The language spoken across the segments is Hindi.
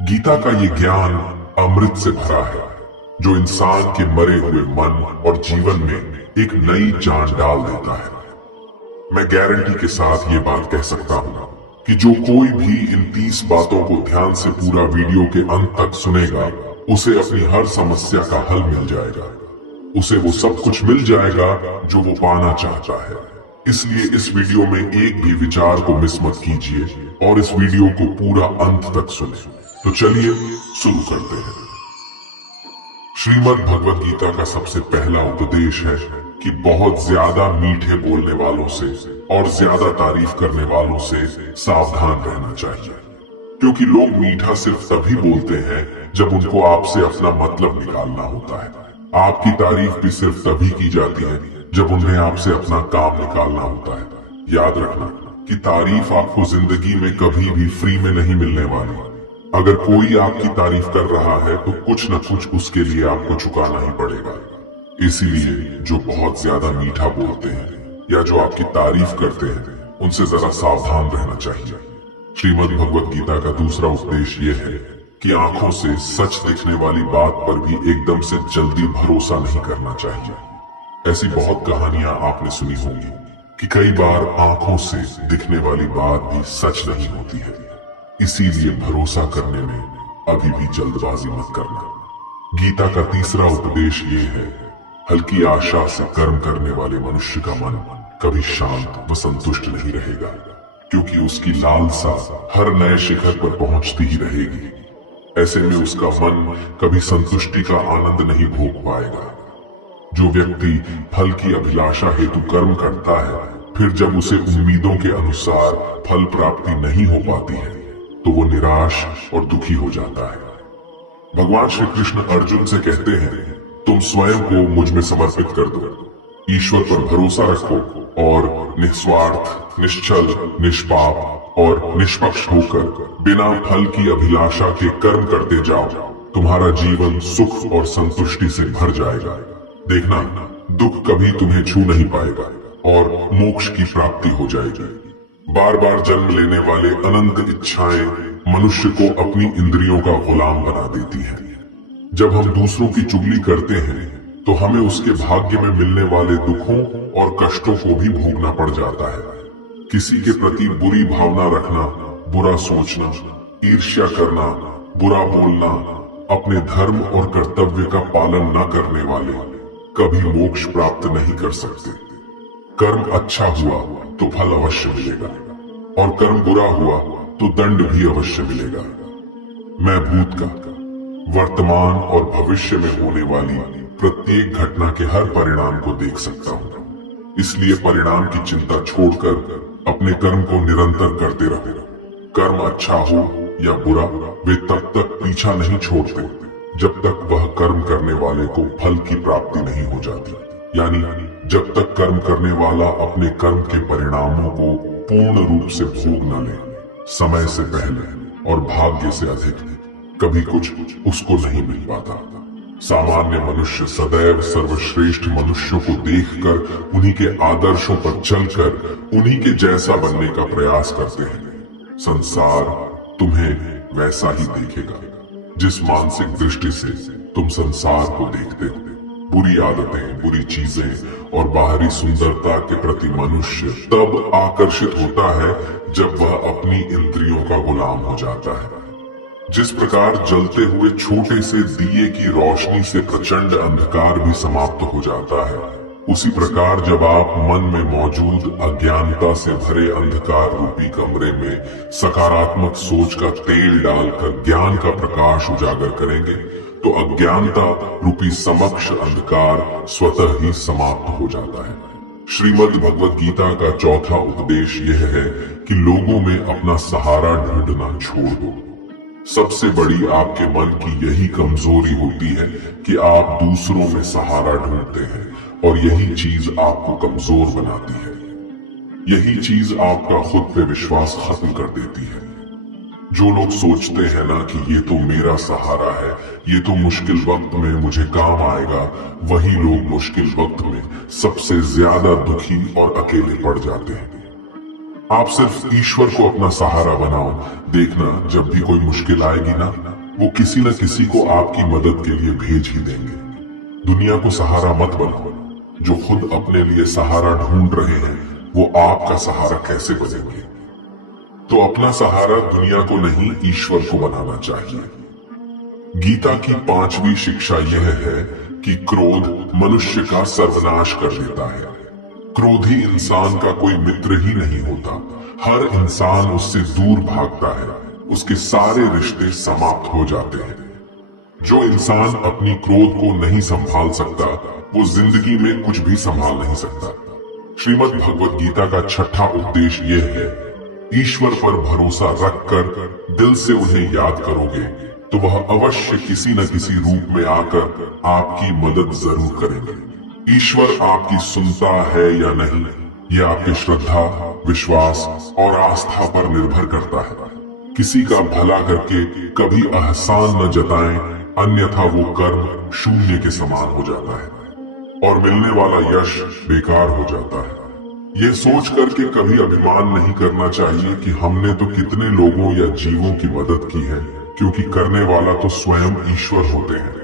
गीता का ये ज्ञान अमृत से भरा है, जो इंसान के मरे हुए मन और जीवन में एक नई जान डाल देता है। मैं गारंटी के साथ ये बात कह सकता हूँ कि जो कोई भी इन 30 बातों को ध्यान से पूरा वीडियो के अंत तक सुनेगा, उसे अपनी हर समस्या का हल मिल जाएगा। उसे वो सब कुछ मिल जाएगा जो वो पाना चाहता है। इसलिए इस वीडियो में एक भी विचार को मिस मत कीजिए और इस वीडियो को पूरा अंत तक सुने। तो चलिए शुरू करते हैं। श्रीमद् भगवत गीता का सबसे पहला उपदेश है कि बहुत ज्यादा मीठे बोलने वालों से और ज्यादा तारीफ करने वालों से सावधान रहना चाहिए, क्योंकि लोग मीठा सिर्फ तभी बोलते हैं जब उनको आपसे अपना मतलब निकालना होता है। आपकी तारीफ भी सिर्फ तभी की जाती है जब उन्हें आपसे अपना काम निकालना होता है। याद रखना कि तारीफ आपको जिंदगी में कभी भी फ्री में नहीं मिलने वाली। अगर कोई आपकी तारीफ कर रहा है तो कुछ न कुछ उसके लिए आपको चुकाना ही पड़ेगा। इसीलिए जो बहुत ज्यादा मीठा बोलते हैं या जो आपकी तारीफ करते हैं, उनसे जरा सावधान रहना चाहिए। श्रीमद् भगवत गीता का दूसरा उपदेश ये है कि आंखों से सच दिखने वाली बात पर भी एकदम से जल्दी भरोसा नहीं करना चाहिए। ऐसी बहुत कहानियां आपने सुनी होंगी कि कई बार आंखों से दिखने वाली बात भी सच नहीं होती है। इसीलिए भरोसा करने में अभी भी जल्दबाजी मत करना। गीता का तीसरा उपदेश ये है, हल्की आशा से कर्म करने वाले मनुष्य का मन कभी शांत व संतुष्ट नहीं रहेगा, क्योंकि उसकी लालसा हर नए शिखर पर पहुंचती ही रहेगी। ऐसे में उसका मन कभी संतुष्टि का आनंद नहीं भोग पाएगा। जो व्यक्ति फल की अभिलाषा हेतु कर्म करता है, फिर जब उसे उम्मीदों के अनुसार फल प्राप्ति नहीं हो पाती है, तो वो निराश और दुखी हो जाता है। भगवान श्री कृष्ण अर्जुन से कहते हैं, तुम स्वयं को मुझ में समर्पित कर दो, ईश्वर पर भरोसा रखो और निस्वार्थ, निश्चल, निष्पाप और निष्पक्ष होकर बिना फल की अभिलाषा के कर्म करते जाओ। तुम्हारा जीवन सुख और संतुष्टि से भर जाएगा। देखना, दुख कभी तुम्हें छू नहीं पाएगा और मोक्ष की प्राप्ति हो जाएगी। बार बार जन्म लेने वाले अनंत इच्छाएं मनुष्य को अपनी इंद्रियों का गुलाम बना देती हैं। जब हम दूसरों की चुगली करते हैं तो हमें उसके भाग्य में मिलने वाले दुखों और कष्टों को भी भोगना पड़ जाता है। किसी के प्रति बुरी भावना रखना, बुरा सोचना, ईर्ष्या करना, बुरा बोलना, अपने धर्म और कर्तव्य का पालन न करने वाले कभी मोक्ष प्राप्त नहीं कर सकते। कर्म अच्छा हुआ तो फल अवश्य मिलेगा और कर्म बुरा हुआ तो दंड भी अवश्य मिलेगा। मैं भूत का, वर्तमान और भविष्य में होने वाली प्रत्येक घटना के हर परिणाम को देख सकता हूँ। इसलिए परिणाम की चिंता छोड़कर अपने कर्म को निरंतर करते रहो। कर्म अच्छा हो या बुरा, वे तब तक पीछा नहीं छोड़ते जब तक वह कर्म करने वाले को फल की प्राप्ति नहीं हो जाती। यानी जब तक कर्म करने वाला अपने कर्म के परिणामों को पूर्ण रूप से भोग न ले, समय से पहले और भाग्य से अधिक कभी कुछ उसको नहीं मिल पाता। सामान्य मनुष्य सदैव सर्वश्रेष्ठ मनुष्यों को देखकर उन्हीं के आदर्शों पर चलकर उन्हीं के जैसा बनने का प्रयास करते हैं। संसार तुम्हें वैसा ही देखेगा जिस मानसिक दृष्टि से तुम संसार को देखते हो। बुरी आदतें, बुरी चीजें और बाहरी सुंदरता के प्रति मनुष्य तब आकर्षित होता है जब वह अपनी इंद्रियों का गुलाम हो जाता है। जिस प्रकार जलते हुए छोटे से दिए की रोशनी से प्रचंड अंधकार भी समाप्त हो जाता है, उसी प्रकार जब आप मन में मौजूद अज्ञानता से भरे अंधकार रूपी कमरे में सकारात्मक सोच का तेल डालकर ज्ञान का प्रकाश उजागर करेंगे, तो अज्ञानता रूपी समक्ष अंधकार स्वतः ही समाप्त हो जाता है। श्रीमद् भगवत गीता का चौथा उपदेश यह है कि लोगों में अपना सहारा ढूंढना छोड़ दो। सबसे बड़ी आपके मन की यही कमजोरी होती है कि आप दूसरों में सहारा ढूंढते हैं और यही चीज आपको कमजोर बनाती है। यही चीज आपका खुद पे विश्वास खत्म कर देती है। जो लोग सोचते हैं ना कि ये तो मेरा सहारा है, ये तो मुश्किल वक्त में मुझे काम आएगा, वही लोग मुश्किल वक्त में सबसे ज्यादा दुखी और अकेले पड़ जाते हैं। आप सिर्फ ईश्वर को अपना सहारा बनाओ। देखना जब भी कोई मुश्किल आएगी ना, वो किसी न किसी को आपकी मदद के लिए भेज ही देंगे। दुनिया को सहारा मत बनाओ। जो खुद अपने लिए सहारा ढूंढ रहे हैं वो आपका सहारा कैसे बनेंगे? तो अपना सहारा दुनिया को नहीं, ईश्वर को बनाना चाहिए। गीता की 5वीं शिक्षा यह है कि क्रोध मनुष्य का सर्वनाश कर देता है। क्रोधी इंसान का कोई मित्र ही नहीं होता। हर इंसान उससे दूर भागता है। उसके सारे रिश्ते समाप्त हो जाते हैं। जो इंसान अपनी क्रोध को नहीं संभाल सकता वो जिंदगी में कुछ भी संभाल नहीं सकता। श्रीमद् भगवत गीता का 6ठा उपदेश यह है, ईश्वर पर भरोसा रखकर दिल से उन्हें याद करोगे तो वह अवश्य किसी न किसी रूप में आकर आपकी मदद जरूर करेंगे। ईश्वर आपकी सुनता है या नहीं, यह आपकी श्रद्धा, विश्वास और आस्था पर निर्भर करता है। किसी का भला करके कभी एहसान न जताएं, अन्यथा वो कर्म शून्य के समान हो जाता है और मिलने वाला यश बेकार हो जाता है। ये सोच करके कभी अभिमान नहीं करना चाहिए कि हमने तो कितने लोगों या जीवों की मदद की है, क्योंकि करने वाला तो स्वयं ईश्वर होते हैं।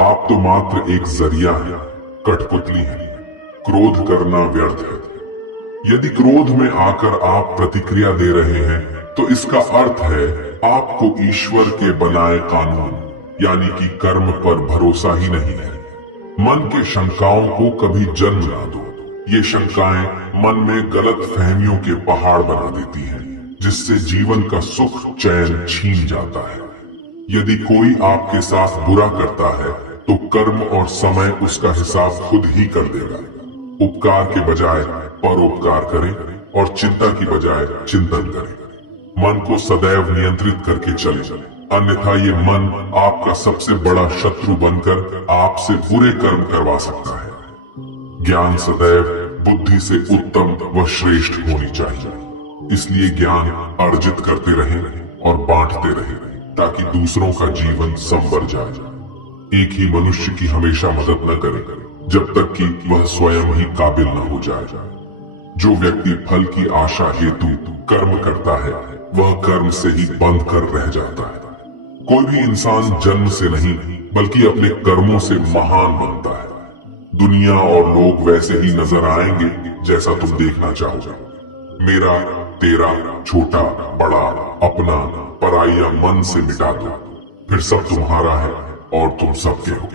आप तो मात्र एक जरिया है, कठपुतली है। क्रोध करना व्यर्थ है। यदि क्रोध में आकर आप प्रतिक्रिया दे रहे हैं तो इसका अर्थ है आपको ईश्वर के बनाए कानून यानी कि कर्म पर भरोसा ही नहीं है। मन के शंकाओं को कभी जन्म ना दो। ये शंकाएं मन में गलत फहमियों के पहाड़ बना देती हैं, जिससे जीवन का सुख चैन छीन जाता है। यदि कोई आपके साथ बुरा करता है तो कर्म और समय उसका हिसाब खुद ही कर देगा। उपकार के बजाय परोपकार करें और चिंता की बजाय चिंतन करें। मन को सदैव नियंत्रित करके चले, अन्यथा ये मन आपका सबसे बड़ा शत्रु बनकर आपसे बुरे कर्म करवा सकता है। ज्ञान सदैव बुद्धि से उत्तम व श्रेष्ठ होनी चाहिए। इसलिए ज्ञान अर्जित करते रहें और बांटते रहें ताकि दूसरों का जीवन संवर जाए। एक ही मनुष्य की हमेशा मदद न करें जब तक कि वह स्वयं ही काबिल न हो जाए। जो व्यक्ति फल की आशा हेतु कर्म करता है वह कर्म से ही बंध कर रह जाता है। कोई भी इंसान जन्म से नहीं बल्कि अपने कर्मों से महान बनता है। दुनिया और लोग वैसे ही नजर आएंगे जैसा तुम देखना चाहोगे। मेरा, तेरा, छोटा, बड़ा, अपना, पराया मन से मिटा दो, फिर सब तुम्हारा है और तुम सबके हो।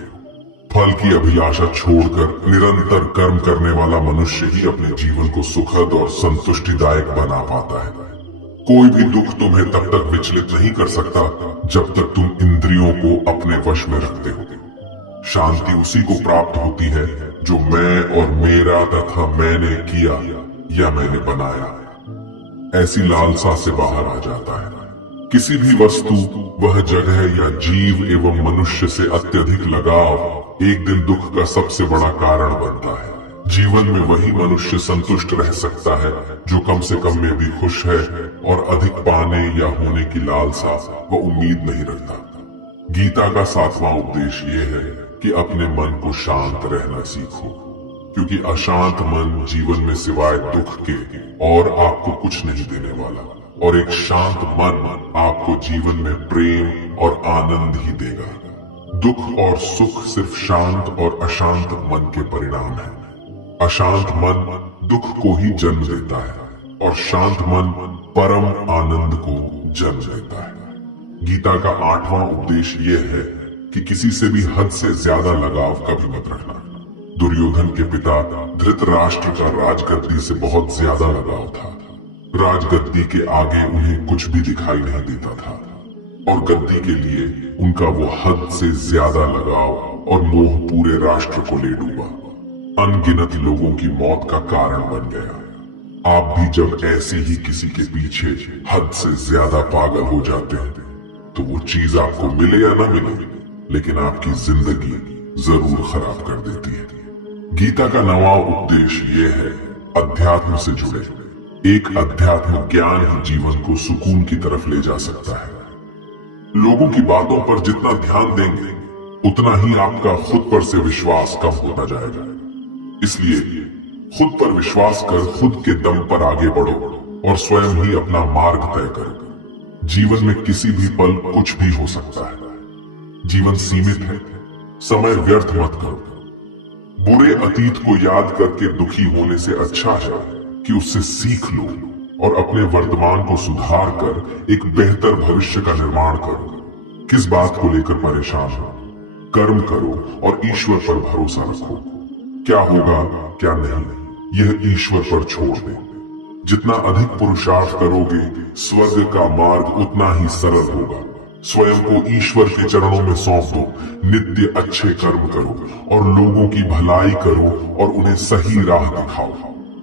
फल की अभिलाषा छोड़कर निरंतर कर्म करने वाला मनुष्य ही अपने जीवन को सुखद और संतुष्टिदायक बना पाता है। कोई भी दुख तुम्हें तब तक विचलित नहीं कर सकता जब तक तुम इंद्रियों को अपने वश में रखते हो। शांति उसी को प्राप्त होती है जो मैं और मेरा तथा मैंने किया या मैंने बनाया ऐसी लालसा से बाहर आ जाता है। किसी भी वस्तु, वह जगह या जीव एवं मनुष्य से अत्यधिक लगाव एक दिन दुख का सबसे बड़ा कारण बनता है। जीवन में वही मनुष्य संतुष्ट रह सकता है जो कम से कम में भी खुश है और अधिक पाने या होने की लालसा व उम्मीद नहीं रखता। गीता का 7वां उपदेश ये है कि अपने मन को शांत रहना सीखो, क्योंकि अशांत मन जीवन में सिवाय दुख के और आपको कुछ नहीं देने वाला, और एक शांत मन आपको जीवन में प्रेम और आनंद ही देगा। दुख और सुख सिर्फ शांत और अशांत मन के परिणाम है। अशांत मन दुख को ही जन्म देता है और शांत मन परम आनंद को जन्म देता है। गीता का 8वां उपदेश यह है कि किसी से भी हद से ज्यादा लगाव कभी मत रखना। दुर्योधन के पिता धृतराष्ट्र का राजगद्दी से बहुत ज्यादा लगाव था। राजगद्दी के आगे उन्हें कुछ भी दिखाई नहीं देता था और गद्दी के लिए उनका वो हद से ज्यादा लगाव और मोह पूरे राष्ट्र को ले डूबा। अनगिनत लोगों की मौत का कारण बन गया। आप भी जब ऐसे ही किसी के पीछे हद से ज्यादा पागल हो जाते हैं तो वो चीज आपको मिले या ना मिले, लेकिन आपकी जिंदगी जरूर खराब कर देती है। गीता का 9वां उपदेश ये है, अध्यात्म से जुड़े। एक अध्यात्म ज्ञान ही जीवन को सुकून की तरफ ले जा सकता है। लोगों की बातों पर जितना ध्यान देंगे उतना ही आपका खुद पर से विश्वास कम होता जाएगा। इसलिए खुद पर विश्वास कर खुद के दम पर आगे बढ़ो और स्वयं ही अपना मार्ग तय करो। जीवन में किसी भी पल कुछ भी हो सकता है। जीवन सीमित है, समय व्यर्थ मत करो। बुरे अतीत को याद करके दुखी होने से अच्छा है कि उससे सीख लो और अपने वर्तमान को सुधार कर एक बेहतर भविष्य का निर्माण करो। किस बात को लेकर परेशान हो? कर्म करो और ईश्वर पर भरोसा रखो। क्या होगा क्या नहीं, यह ईश्वर पर छोड़ दे। जितना अधिक पुरुषार्थ करोगे, स्वर्ग का मार्ग उतना ही सरल होगा। स्वयं को ईश्वर के चरणों में सौंप दो। नित्य अच्छे कर्म करो और लोगों की भलाई करो और उन्हें सही राह दिखाओ।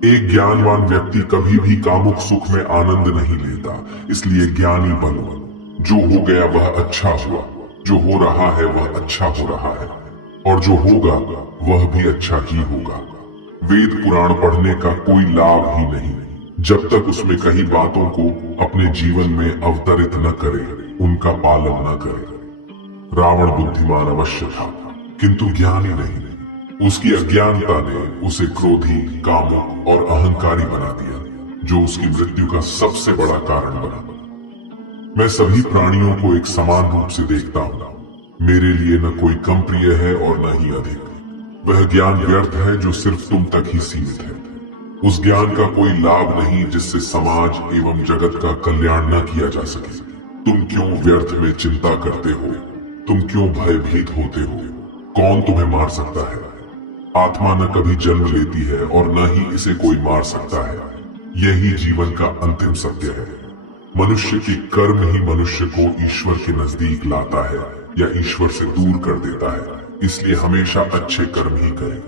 एक ज्ञानवान व्यक्ति कभी भी कामुक सुख में आनंद नहीं लेता, इसलिए ज्ञानी बनो। जो हो गया वह अच्छा हुआ, जो हो रहा है वह अच्छा हो रहा है, और जो होगा वह भी अच्छा ही होगा। वेद पुराण पढ़ने का कोई लाभ ही नहीं जब तक उसमें कही बातों को अपने जीवन में अवतरित न करे, उनका पालन न करे। रावण बुद्धिमान अवश्य था, किंतु ज्ञानी नहीं। उसकी अज्ञानता ने उसे क्रोधी, कामुक और अहंकारी बना दिया, जो उसकी मृत्यु का सबसे बड़ा कारण बना। मैं सभी प्राणियों को एक समान रूप से देखता हूँ। मेरे लिए न कोई कम प्रिय है और न ही अधिक। वह ज्ञान व्यर्थ है जो सिर्फ तुम तक ही सीमित है। उस ज्ञान का कोई लाभ नहीं जिससे समाज एवं जगत का कल्याण न किया जा सके। तुम क्यों व्यर्थ में चिंता करते हो? तुम क्यों भयभीत होते हो? कौन तुम्हें मार सकता है? आत्मा न कभी जन्म लेती है और न ही इसे कोई मार सकता है। यही जीवन का अंतिम सत्य है। मनुष्य के कर्म ही मनुष्य को ईश्वर के नजदीक लाता है या ईश्वर से दूर कर देता है। इसलिए हमेशा अच्छे कर्म ही करें।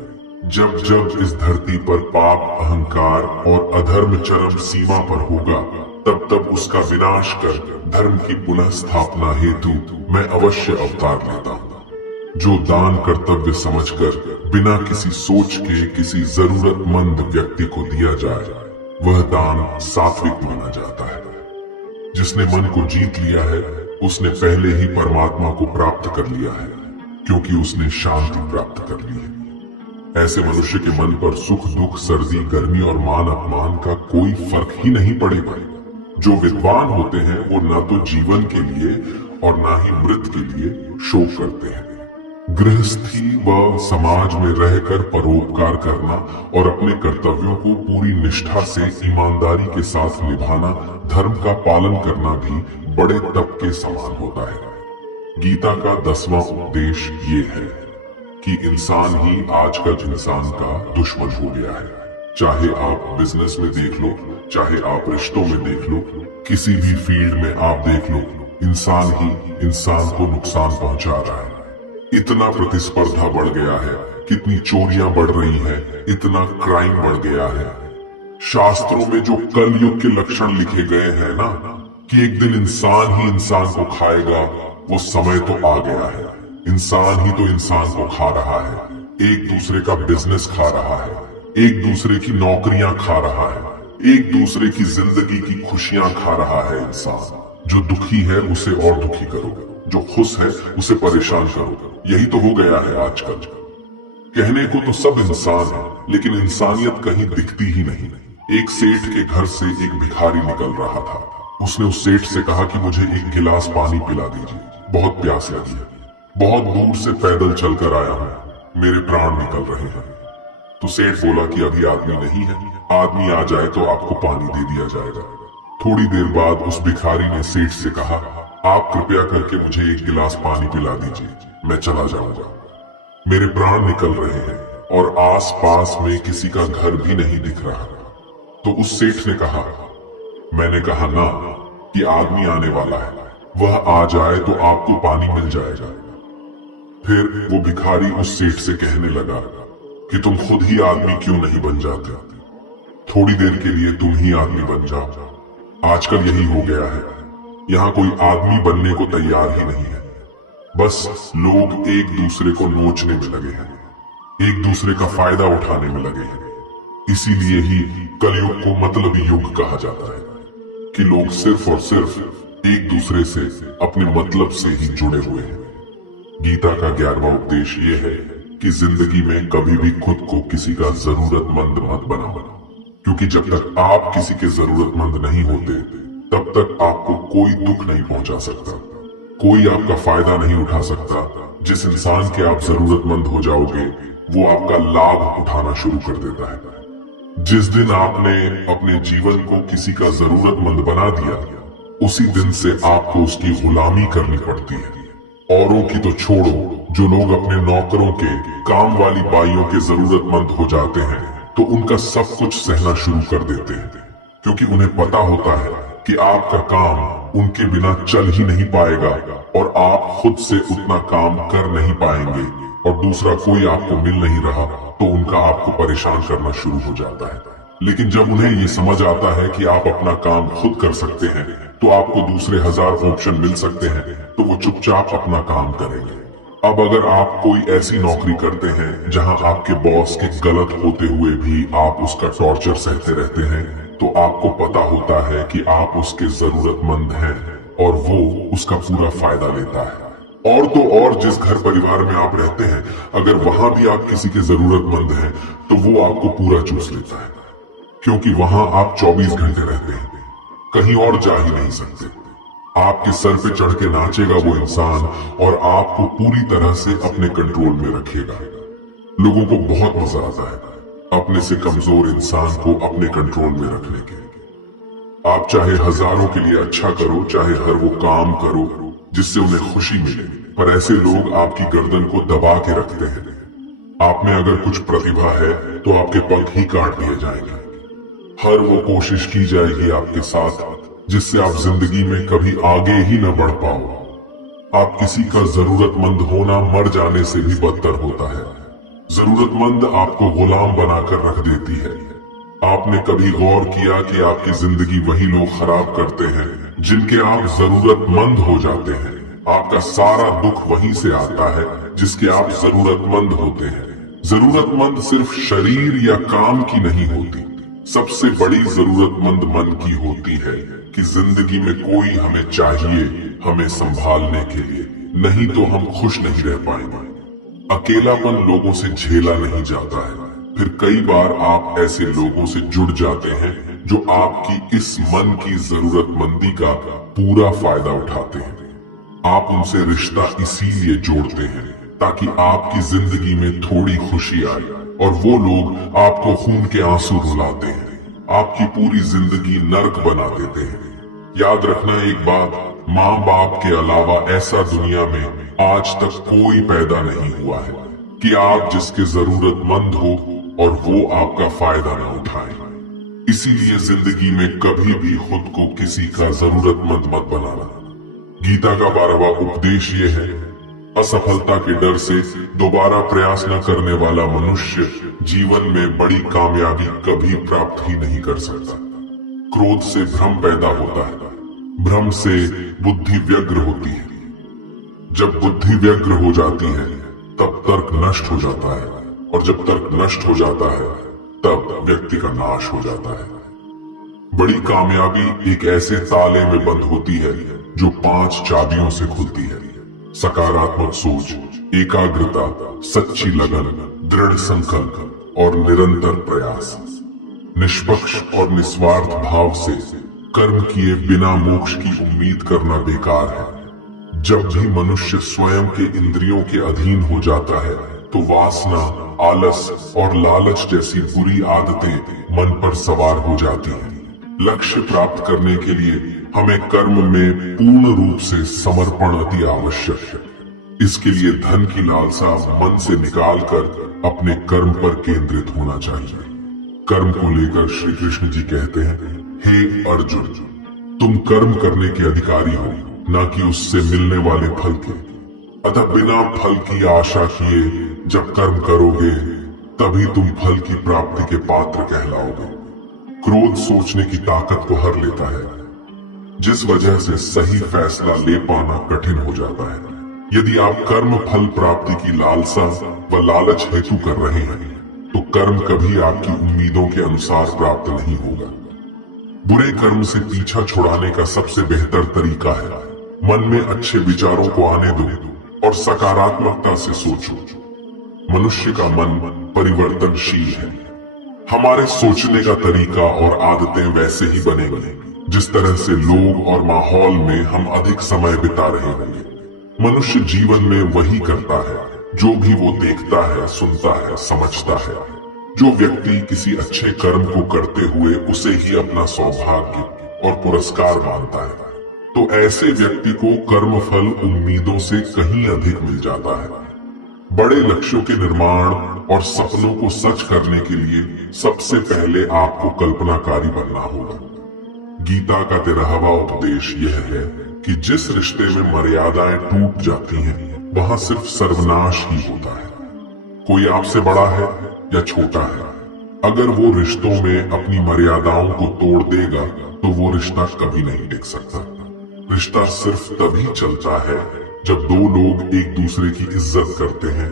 जब जब इस धरती पर पाप, अहंकार और अधर्म चरम सीमा पर होगा, तब तब उसका विनाश कर धर्म की पुनः स्थापना हेतु मैं अवश्य अवतार लेता हूँ। जो दान कर्तव्य समझकर बिना किसी सोच के किसी जरूरतमंद व्यक्ति को दिया जाए, वह दान सात्विक माना जाता है। जिसने मन को जीत लिया है, उसने पहले ही परमात्मा को प्राप्त कर लिया है, क्योंकि उसने शांति प्राप्त कर ली है। ऐसे मनुष्य के मन पर सुख दुख, सर्दी गर्मी और मान अपमान का कोई फर्क ही नहीं पड़ेगा। जो विद्वान होते हैं वो न तो जीवन के लिए और न ही मृत के लिए शोक करते हैं। गृहस्थी व समाज में रहकर परोपकार करना और अपने कर्तव्यों को पूरी निष्ठा से ईमानदारी के साथ निभाना, धर्म का पालन करना भी बड़े तप के समान होता है। गीता का 10वां उपदेश ये है कि इंसान ही आज का इंसान का दुश्मन हो गया है। चाहे आप बिजनेस में देख लो, चाहे आप रिश्तों में देख लो, किसी भी फील्ड में आप देख लो, इंसान ही इंसान को नुकसान पहुंचा रहा है। इतना प्रतिस्पर्धा बढ़ गया है, कितनी चोरियां बढ़ रही हैं, इतना क्राइम बढ़ गया है। शास्त्रों में जो कलयुग के लक्षण लिखे गए हैं ना, कि एक दिन इंसान ही इंसान को खाएगा, वो समय तो आ गया है। इंसान ही तो इंसान को खा रहा है, एक दूसरे का बिजनेस खा रहा है, एक दूसरे की नौकरियां खा रहा है, एक दूसरे की जिंदगी की खुशियां खा रहा है। इंसान जो दुखी है उसे और दुखी करो, जो खुश है उसे परेशान करो। यही तो हो गया है आजकल। कहने को तो सब इंसान है, लेकिन इंसानियत कहीं दिखती ही नहीं। एक सेठ के घर से एक भिखारी निकल रहा था। उसने उस सेठ से कहा कि मुझे एक गिलास पानी पिला दीजिए, बहुत प्यास लगी है, बहुत दूर से पैदल चलकर आया हूँ, मेरे प्राण निकल रहे हैं। तो सेठ बोला कि अभी आदमी नहीं है, आदमी आ जाए तो आपको पानी दे दिया जाएगा। थोड़ी देर बाद उस भिखारी ने सेठ से कहा, आप कृपया करके मुझे एक गिलास पानी पिला दीजिए, मैं चला जाऊंगा, मेरे प्राण निकल रहे हैं और आस पास में किसी का घर भी नहीं दिख रहा। तो उस सेठ ने कहा, मैंने कहा ना कि आदमी आने वाला है, वह आ जाए तो आपको पानी मिल जाएगा। फिर वो भिखारी उस सेठ से कहने लगा कि तुम खुद ही आदमी क्यों नहीं बन जाते, थोड़ी देर के लिए तुम ही आदमी बन जाओ। आजकल यही हो गया है, यहाँ कोई आदमी बनने को तैयार ही नहीं है। बस लोग एक दूसरे को नोचने में लगे हैं, एक दूसरे का फायदा उठाने में लगे हैं। इसीलिए ही कलयुग को मतलबी युग कहा जाता है कि लोग सिर्फ और सिर्फ एक दूसरे से अपने मतलब से ही जुड़े हुए हैं। गीता का 11वां उपदेश ये है कि जिंदगी में कभी भी खुद को किसी का जरूरतमंद मत बनाओ। क्योंकि जब तक आप किसी के जरूरतमंद नहीं होते तब तक आपको कोई दुख नहीं पहुंचा सकता, कोई आपका फायदा नहीं उठा सकता। जिस इंसान के आप जरूरतमंद हो जाओगे वो आपका लाभ उठाना शुरू कर देता है। जिस दिन आपने अपने जीवन को किसी का जरूरतमंद बना दिया उसी दिन से आपको उसकी गुलामी करनी पड़ती है। औरों की तो छोड़ो, जो लोग अपने नौकरों के, काम वाली बाइयों के जरूरतमंद हो जाते हैं तो उनका सब कुछ सहना शुरू कर देते हैं, क्योंकि उन्हें पता होता है कि आपका काम उनके बिना चल ही नहीं पाएगा और आप खुद से उतना काम कर नहीं पाएंगे और दूसरा कोई आपको मिल नहीं रहा तो उनका आपको परेशान करना शुरू हो जाता है। लेकिन जब उन्हें ये समझ आता है कि आप अपना काम खुद कर सकते हैं तो आपको दूसरे 1000 ऑप्शन मिल सकते हैं, तो वो चुपचाप अपना काम करेंगे। अब अगर आप कोई ऐसी नौकरी करते हैं जहां आपके बॉस के गलत होते हुए भी आप उसका टॉर्चर सहते रहते हैं तो आपको पता होता है कि आप उसके जरूरतमंद हैं और वो उसका पूरा फायदा लेता है। और तो और जिस घर परिवार में आप रहते हैं अगर वहां भी आप किसी के जरूरतमंद हैं तो वो आपको पूरा चूस लेता है, क्योंकि वहां आप 24 घंटे रहते हैं, कहीं और जा ही नहीं सकते। आपके सर पे चढ़ के नाचेगा वो इंसान और आपको पूरी तरह से अपने कंट्रोल में रखेगा। लोगों को बहुत मजा आता है अपने से कमजोर इंसान को अपने कंट्रोल में रखने के। आप चाहे हजारों के लिए अच्छा करो, चाहे हर वो काम करो जिससे उन्हें खुशी मिले, पर ऐसे लोग आपकी गर्दन को दबा के रखते हैं। आप में अगर कुछ प्रतिभा है तो आपके पंख ही काट दिए जाएंगे। हर वो कोशिश की जाएगी आपके साथ जिससे आप जिंदगी में कभी आगे ही न बढ़ पाओ। आप किसी का जरूरतमंद होना मर जाने से भी बदतर होता है। जरूरतमंद आपको गुलाम बनाकर रख देती है। आपने कभी गौर किया कि आपकी जिंदगी वही लोग खराब करते हैं जिनके आप जरूरतमंद हो जाते हैं। आपका सारा दुख वहीं से आता है जिसके आप जरूरतमंद होते हैं। जरूरतमंद सिर्फ शरीर या काम की नहीं होती, सबसे बड़ी जरूरतमंद मन की होती है कि जिंदगी में कोई हमें चाहिए, हमें संभालने के लिए, नहीं तो हम खुश नहीं रह पाएंगे। अकेलापन लोगों से झेला नहीं जाता है। फिर कई बार आप ऐसे लोगों से जुड़ जाते हैं जो आपकी इस मन की जरूरतमंदी का पूरा फायदा उठाते हैं। आप उनसे रिश्ता इसीलिए जोड़ते हैं ताकि आपकी जिंदगी में थोड़ी खुशी आए, और वो लोग आपको खून के आंसू रुलाते हैं, आपकी पूरी जिंदगी नर्क बना देते हैं। याद रखना एक बात, माँ बाप के अलावा ऐसा दुनिया में आज तक कोई पैदा नहीं हुआ है कि आप जिसके जरूरतमंद हो और वो आपका फायदा न उठाए। इसीलिए जिंदगी में कभी भी खुद को किसी का जरूरतमंद मत बनाना। गीता का 12वां उपदेश ये है, असफलता के डर से दोबारा प्रयास न करने वाला मनुष्य जीवन में बड़ी कामयाबी कभी प्राप्त ही नहीं कर सकता। क्रोध से भ्रम पैदा होता है, भ्रम से बुद्धि व्यग्र होती है। जब बुद्धि व्यग्र हो जाती है तब तर्क नष्ट हो जाता है, और जब तर्क नष्ट हो जाता है तब व्यक्ति का नाश हो जाता है। बड़ी कामयाबी एक ऐसे ताले में बंद होती है जो 5 चाबियों से खुलती है। सकारात्मक सोच, एकाग्रता, सच्ची लगन, दृढ़ संकल्प और निरंतर प्रयास। निष्पक्ष और निस्वार्थ भाव से कर्म किए बिना मोक्ष की उम्मीद करना बेकार है। जब भी मनुष्य स्वयं के इंद्रियों के अधीन हो जाता है तो वासना, आलस और लालच जैसी बुरी आदतें मन पर सवार हो जाती हैं। लक्ष्य प्राप्त करने के लिए हमें कर्म में पूर्ण रूप से समर्पण अति आवश्यक है। इसके लिए धन की लालसा मन से निकालकर अपने कर्म पर केंद्रित होना चाहिए। कर्म को लेकर श्री कृष्ण जी कहते हैं, हे अर्जुन, तुम कर्म करने के अधिकारी हो, न कि उससे मिलने वाले फल के। अतः बिना फल की आशा किए जब कर्म करोगे तभी तुम फल की प्राप्ति के पात्र कहलाओगे। क्रोध सोचने की ताकत को हर लेता है, जिस वजह से सही फैसला ले पाना कठिन हो जाता है। यदि आप कर्म फल प्राप्ति की लालसा व लालच हेतु कर रहे हैं तो कर्म कभी आपकी उम्मीदों के अनुसार प्राप्त नहीं होगा। बुरे कर्म से पीछा छुड़ाने का सबसे बेहतर तरीका है मन में अच्छे विचारों को आने दो और सकारात्मकता से सोचो। मनुष्य का मन परिवर्तनशील है, हमारे सोचने का तरीका और आदतें वैसे ही बनेंगी जिस तरह से लोग और माहौल में हम अधिक समय बिता रहे होंगे। मनुष्य जीवन में वही करता है जो भी वो देखता है, सुनता है, समझता है। जो व्यक्ति किसी अच्छे कर्म को करते हुए उसे ही अपना सौभाग्य और पुरस्कार मानता है, तो ऐसे व्यक्ति को कर्मफल उम्मीदों से कहीं अधिक मिल जाता है। बड़े लक्ष्यों के निर्माण और सपनों को सच करने के लिए सबसे पहले आपको कल्पनाकारी बनना होगा। गीता का 13वां उपदेश यह है कि जिस रिश्ते में मर्यादाएं टूट जाती हैं, वहां सिर्फ सर्वनाश ही होता है। कोई आपसे बड़ा है या छोटा है, अगर वो रिश्तों में अपनी मर्यादाओं को तोड़ देगा तो वो रिश्ता कभी नहीं टिक सकता। रिश्ता सिर्फ तभी चलता है जब दो लोग एक दूसरे की इज्जत करते हैं,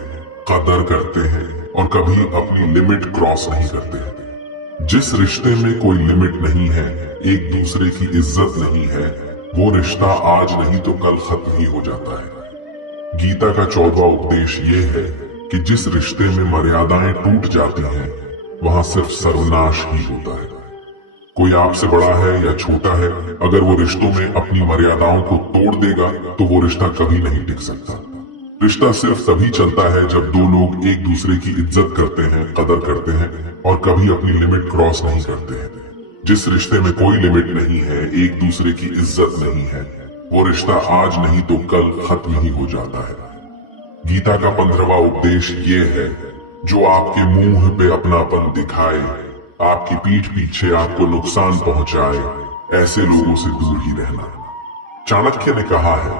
कदर करते हैं और कभी अपनी लिमिट क्रॉस नहीं करते हैं। जिस रिश्ते में कोई लिमिट नहीं है, एक दूसरे की इज्जत नहीं है, वो रिश्ता आज नहीं तो कल खत्म ही हो जाता है। गीता का 14वां उपदेश ये है कि जिस रिश्ते में मर्यादाएं टूट जाती हैं, वहां सिर्फ सर्वनाश ही होता है। कोई आपसे बड़ा है या छोटा है, अगर वो रिश्तों में अपनी मर्यादाओं को तोड़ देगा तो वो रिश्ता कभी नहीं टिक सकता। रिश्ता सिर्फ तभी चलता है जब दो लोग एक दूसरे की इज्जत करते हैं, कदर करते हैं और कभी अपनी लिमिट क्रॉस नहीं करते हैं। जिस रिश्ते में कोई लिमिट नहीं है, एक दूसरे की इज्जत नहीं है, वो रिश्ता आज नहीं तो कल खत्म ही हो जाता है। गीता का 15वां उपदेश ये है, जो आपके मुंह पे अपनापन दिखाए, आपकी पीठ पीछे आपको नुकसान पहुंचाए, ऐसे लोगों से दूर ही रहना। चाणक्य ने कहा है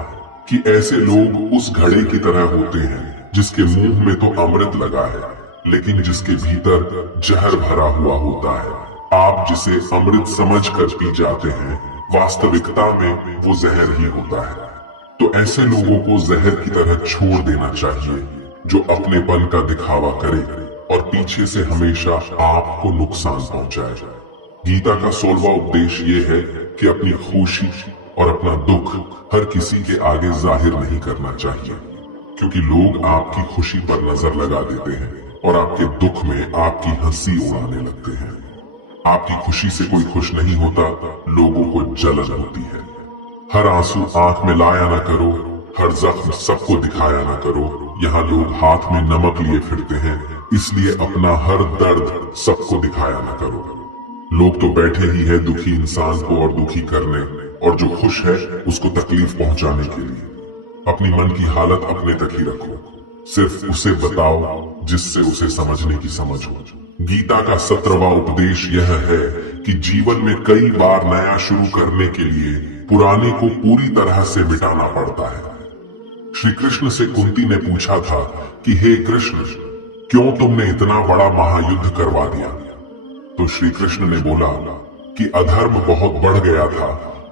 कि ऐसे लोग उस घड़े की तरह होते हैं जिसके मुंह में तो अमृत लगा है, लेकिन जिसके भीतर जहर भरा हुआ होता है। आप जिसे अमृत समझकर पी जाते हैं, वास्तविकता में वो जहर ही होता है। तो ऐसे लोगों को जहर की तरह छोड़ देना चाहिए, जो अपनेपन का दिखावा करे और पीछे से हमेशा आपको नुकसान पहुंचाए। गीता का 16वां उपदेश ये है कि अपनी खुशी और अपना दुख हर किसी के आगे जाहिर नहीं करना चाहिए, क्योंकि लोग आपकी खुशी पर नजर लगा देते हैं और आपके दुख में आपकी हंसी उड़ाने लगते हैं। आपकी खुशी से कोई खुश नहीं होता, लोगों को जलन होती है। हर आंसू आंख में लाया ना करो, हर जख्म सबको दिखाया ना करो। यहाँ लोग हाथ में नमक लिए फिरते हैं, इसलिए अपना हर दर्द सबको दिखाया ना करो। लोग तो बैठे ही है दुखी इंसान को और दुखी करने, और जो खुश है उसको तकलीफ पहुंचाने के लिए। अपनी मन की हालत अपने तक ही रखो, सिर्फ उसे बताओ जिससे उसे समझने की समझ हो। गीता का 17वां उपदेश यह है कि जीवन में कई बार नया शुरू करने के लिए पुराने को पूरी तरह से मिटाना पड़ता है। श्री कृष्ण से कुंती ने पूछा था कि हे कृष्ण, क्यों तुमने इतना बड़ा महायुद्ध करवा दिया? तो श्री कृष्ण ने बोला कि अधर्म बहुत बढ़ गया था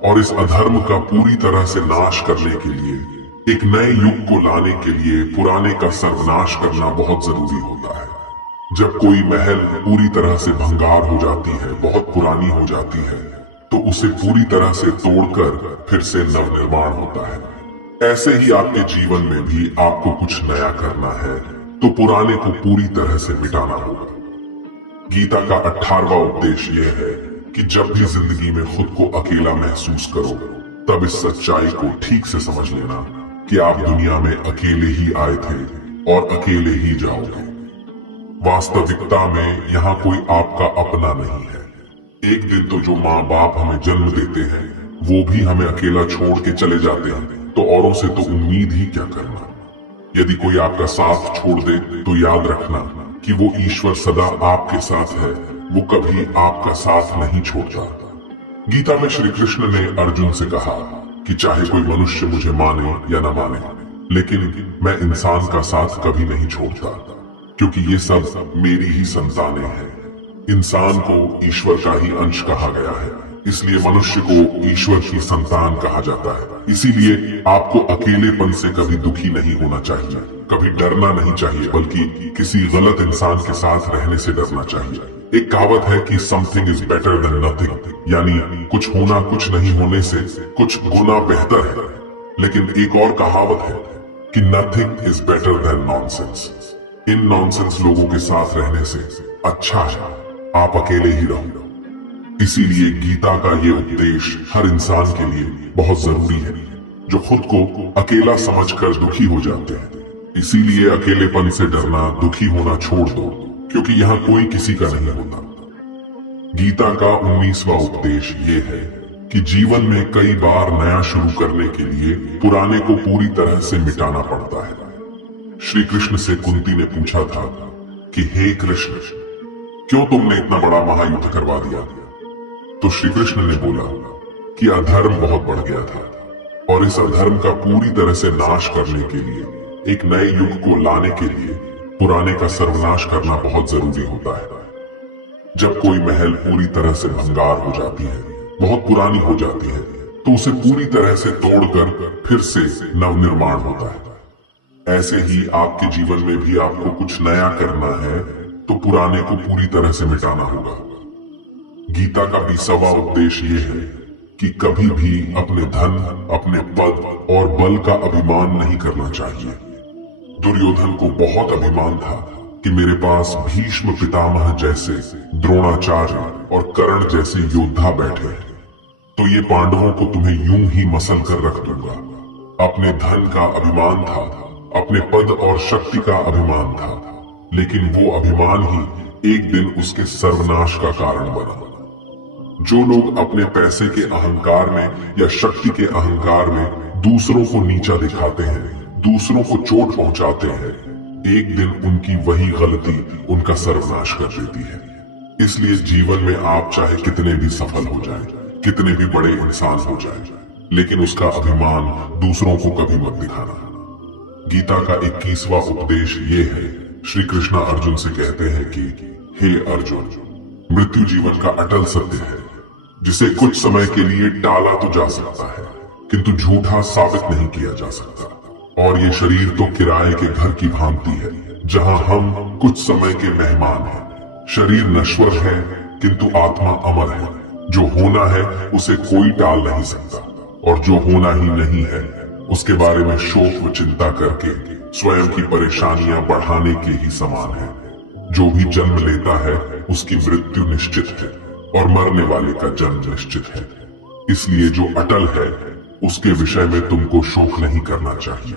और इस अधर्म का पूरी तरह से नाश करने के लिए, एक नए युग को लाने के लिए पुराने का सर्वनाश करना बहुत जरूरी होता है। जब कोई महल पूरी तरह से भंगार हो जाती है, बहुत पुरानी हो जाती है, तो उसे पूरी तरह से तोड़कर फिर से नवनिर्माण होता है। ऐसे ही आपके जीवन में भी आपको कुछ नया करना है तो पुराने को पूरी तरह से मिटाना होगा। गीता का 18वां उपदेश यह है कि जब भी जिंदगी में खुद को अकेला महसूस करो, तब इस सच्चाई को ठीक से समझ लेना कि आप दुनिया में अकेले ही आए थे और अकेले ही जाओगे। वास्तविकता में यहाँ कोई आपका अपना नहीं है। एक दिन तो जो माँ बाप हमें जन्म देते हैं, वो भी हमें अकेला छोड़ के चले जाते हैं, तो औरों से तो उम्मीद ही क्या करना। यदि कोई आपका साथ छोड़ दे तो याद रखना कि वो ईश्वर सदा आपके साथ है, वो कभी आपका साथ नहीं छोड़ता। गीता में श्री कृष्ण ने अर्जुन से कहा कि चाहे कोई मनुष्य मुझे माने या न माने, लेकिन मैं इंसान का साथ कभी नहीं छोड़ता, क्योंकि ये सब मेरी ही संतानें हैं। इंसान को ईश्वर का ही अंश कहा गया है, इसलिए मनुष्य को ईश्वर की संतान कहा जाता है। इसीलिए आपको अकेलेपन से कभी दुखी नहीं होना चाहिए, कभी डरना नहीं चाहिए, बल्कि किसी गलत इंसान के साथ रहने से डरना चाहिए। एक कहावत है कि something is better than nothing, यानी कुछ होना कुछ नहीं होने से कुछ गुना बेहतर है। लेकिन एक और कहावत है कि nothing is better than nonsense. In nonsense लोगों के साथ रहने से अच्छा है आप अकेले ही रहो। इसीलिए गीता का ये उपदेश हर इंसान के लिए बहुत जरूरी है जो खुद को अकेला समझकर दुखी हो जाते हैं। इसीलिए अकेलेपन से डरना, दुखी होना छोड़ दो, क्योंकि यहाँ कोई किसी का नहीं होता। गीता का 19वां उपदेश ये है कि जीवन में कई बार नया शुरू करने के लिए पुराने को पूरी तरह से मिटाना पड़ता है। श्री कृष्ण से कुंती ने पूछा था कि हे कृष्ण, क्यों तुमने इतना बड़ा महायुद्ध करवा दिया? तो श्री कृष्ण ने बोला कि अधर्म बहुत बढ़ गया था और इस अधर्म का पूरी तरह से नाश करने के लिए, एक नए युग को लाने के लिए पुराने का सर्वनाश करना बहुत जरूरी होता है। जब कोई महल पूरी तरह से भंगार हो जाती है, बहुत पुरानी हो जाती है, तो उसे पूरी तरह से तोड़कर फिर से नवनिर्माण होता है। ऐसे ही आपके जीवन में भी आपको कुछ नया करना है तो पुराने को पूरी तरह से मिटाना होगा। गीता का 20वां उपदेश ये है कि कभी भी अपने धन, अपने पद और बल का अभिमान नहीं करना चाहिए। दुर्योधन को बहुत अभिमान था कि मेरे पास भीष्म पितामह जैसे, द्रोणाचार्य और कर्ण जैसे योद्धा बैठे हैं, तो ये पांडवों को तुम्हें यूं ही मसल कर रख दूंगा। अपने धन का अभिमान था, अपने पद और शक्ति का अभिमान था, लेकिन वो अभिमान ही एक दिन उसके सर्वनाश का कारण बना। जो लोग अपने पैसे के अहंकार में या शक्ति के अहंकार में दूसरों को नीचा दिखाते हैं, दूसरों को चोट पहुंचाते हैं, एक दिन उनकी वही गलती उनका सर्वनाश कर देती है। इसलिए जीवन में आप चाहे कितने भी सफल हो जाएं, कितने भी बड़े इंसान हो जाएं, लेकिन उसका अभिमान दूसरों को कभी मत दिखाना। गीता का 21वां उपदेश ये है, श्री कृष्ण अर्जुन से कहते हैं कि हे अर्जुन, मृत्यु जीवन का अटल सत्य है जिसे कुछ समय के लिए टाला तो जा सकता है, किंतु झूठा साबित नहीं किया जा सकता। और ये शरीर तो किराए के घर की भांति है जहां हम कुछ समय के मेहमान हैं। शरीर नश्वर है किंतु आत्मा अमर है। जो होना है उसे कोई टाल नहीं सकता, और जो होना ही नहीं है उसके बारे में शोक व चिंता करके स्वयं की परेशानियां बढ़ाने के ही समान है। जो भी जन्म लेता है उसकी मृत्यु निश्चित है और मरने वाले का जन्म निश्चित है। इसलिए जो अटल है उसके विषय में तुमको शोक नहीं करना चाहिए।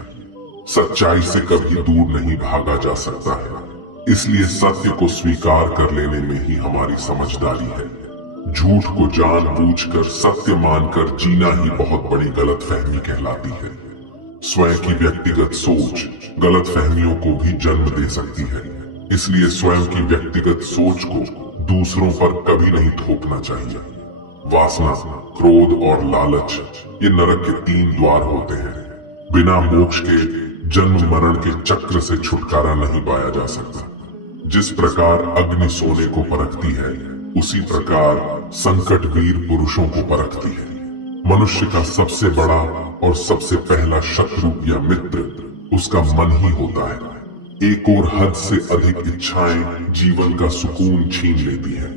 सच्चाई से कभी दूर नहीं भागा जा सकता है, इसलिए सत्य को स्वीकार कर लेने में ही हमारी समझदारी है। झूठ को जानबूझकर सत्य मानकर जीना ही बहुत बड़ी गलतफहमी कहलाती है। स्वयं की व्यक्तिगत सोच गलतफहमियों को भी जन्म दे सकती है, इसलिए स्वयं की व्यक्तिगत सोच को दूसरों पर कभी नहीं थोपना चाहिए। वासना, क्रोध और लालच ये नरक के 3 द्वार होते हैं। बिना मोक्ष के जन्म मरण के चक्र से छुटकारा नहीं पाया जा सकता। जिस प्रकार अग्नि सोने को परखती है, उसी प्रकार संकट वीर पुरुषों को परखती है। मनुष्य का सबसे बड़ा और सबसे पहला शत्रु या मित्र उसका मन ही होता है। एक और हद से अधिक इच्छाएं जीवन का सुकून छीन लेती हैं।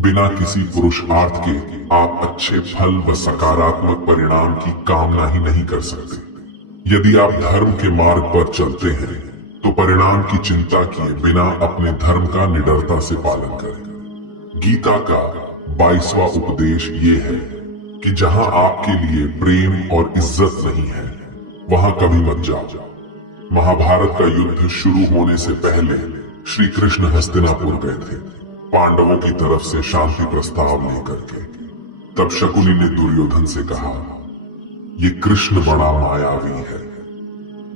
बिना किसी पुरुषार्थ के आप अच्छे फल व सकारात्मक परिणाम की कामना ही नहीं कर सकते। यदि आप धर्म के मार्ग पर चलते हैं तो परिणाम की चिंता किए बिना अपने धर्म का निडरता से पालन करें। गीता का 22वां उपदेश ये है कि जहां आपके लिए प्रेम और इज्जत नहीं है वहां कभी मत जाओ। महाभारत का युद्ध शुरू होने से पहले श्री कृष्ण हस्तिनापुर गए थे, पांडवों की तरफ से शांति प्रस्ताव लेकर के। तब शकुनी ने दुर्योधन से कहा, ये कृष्ण बड़ा मायावी है,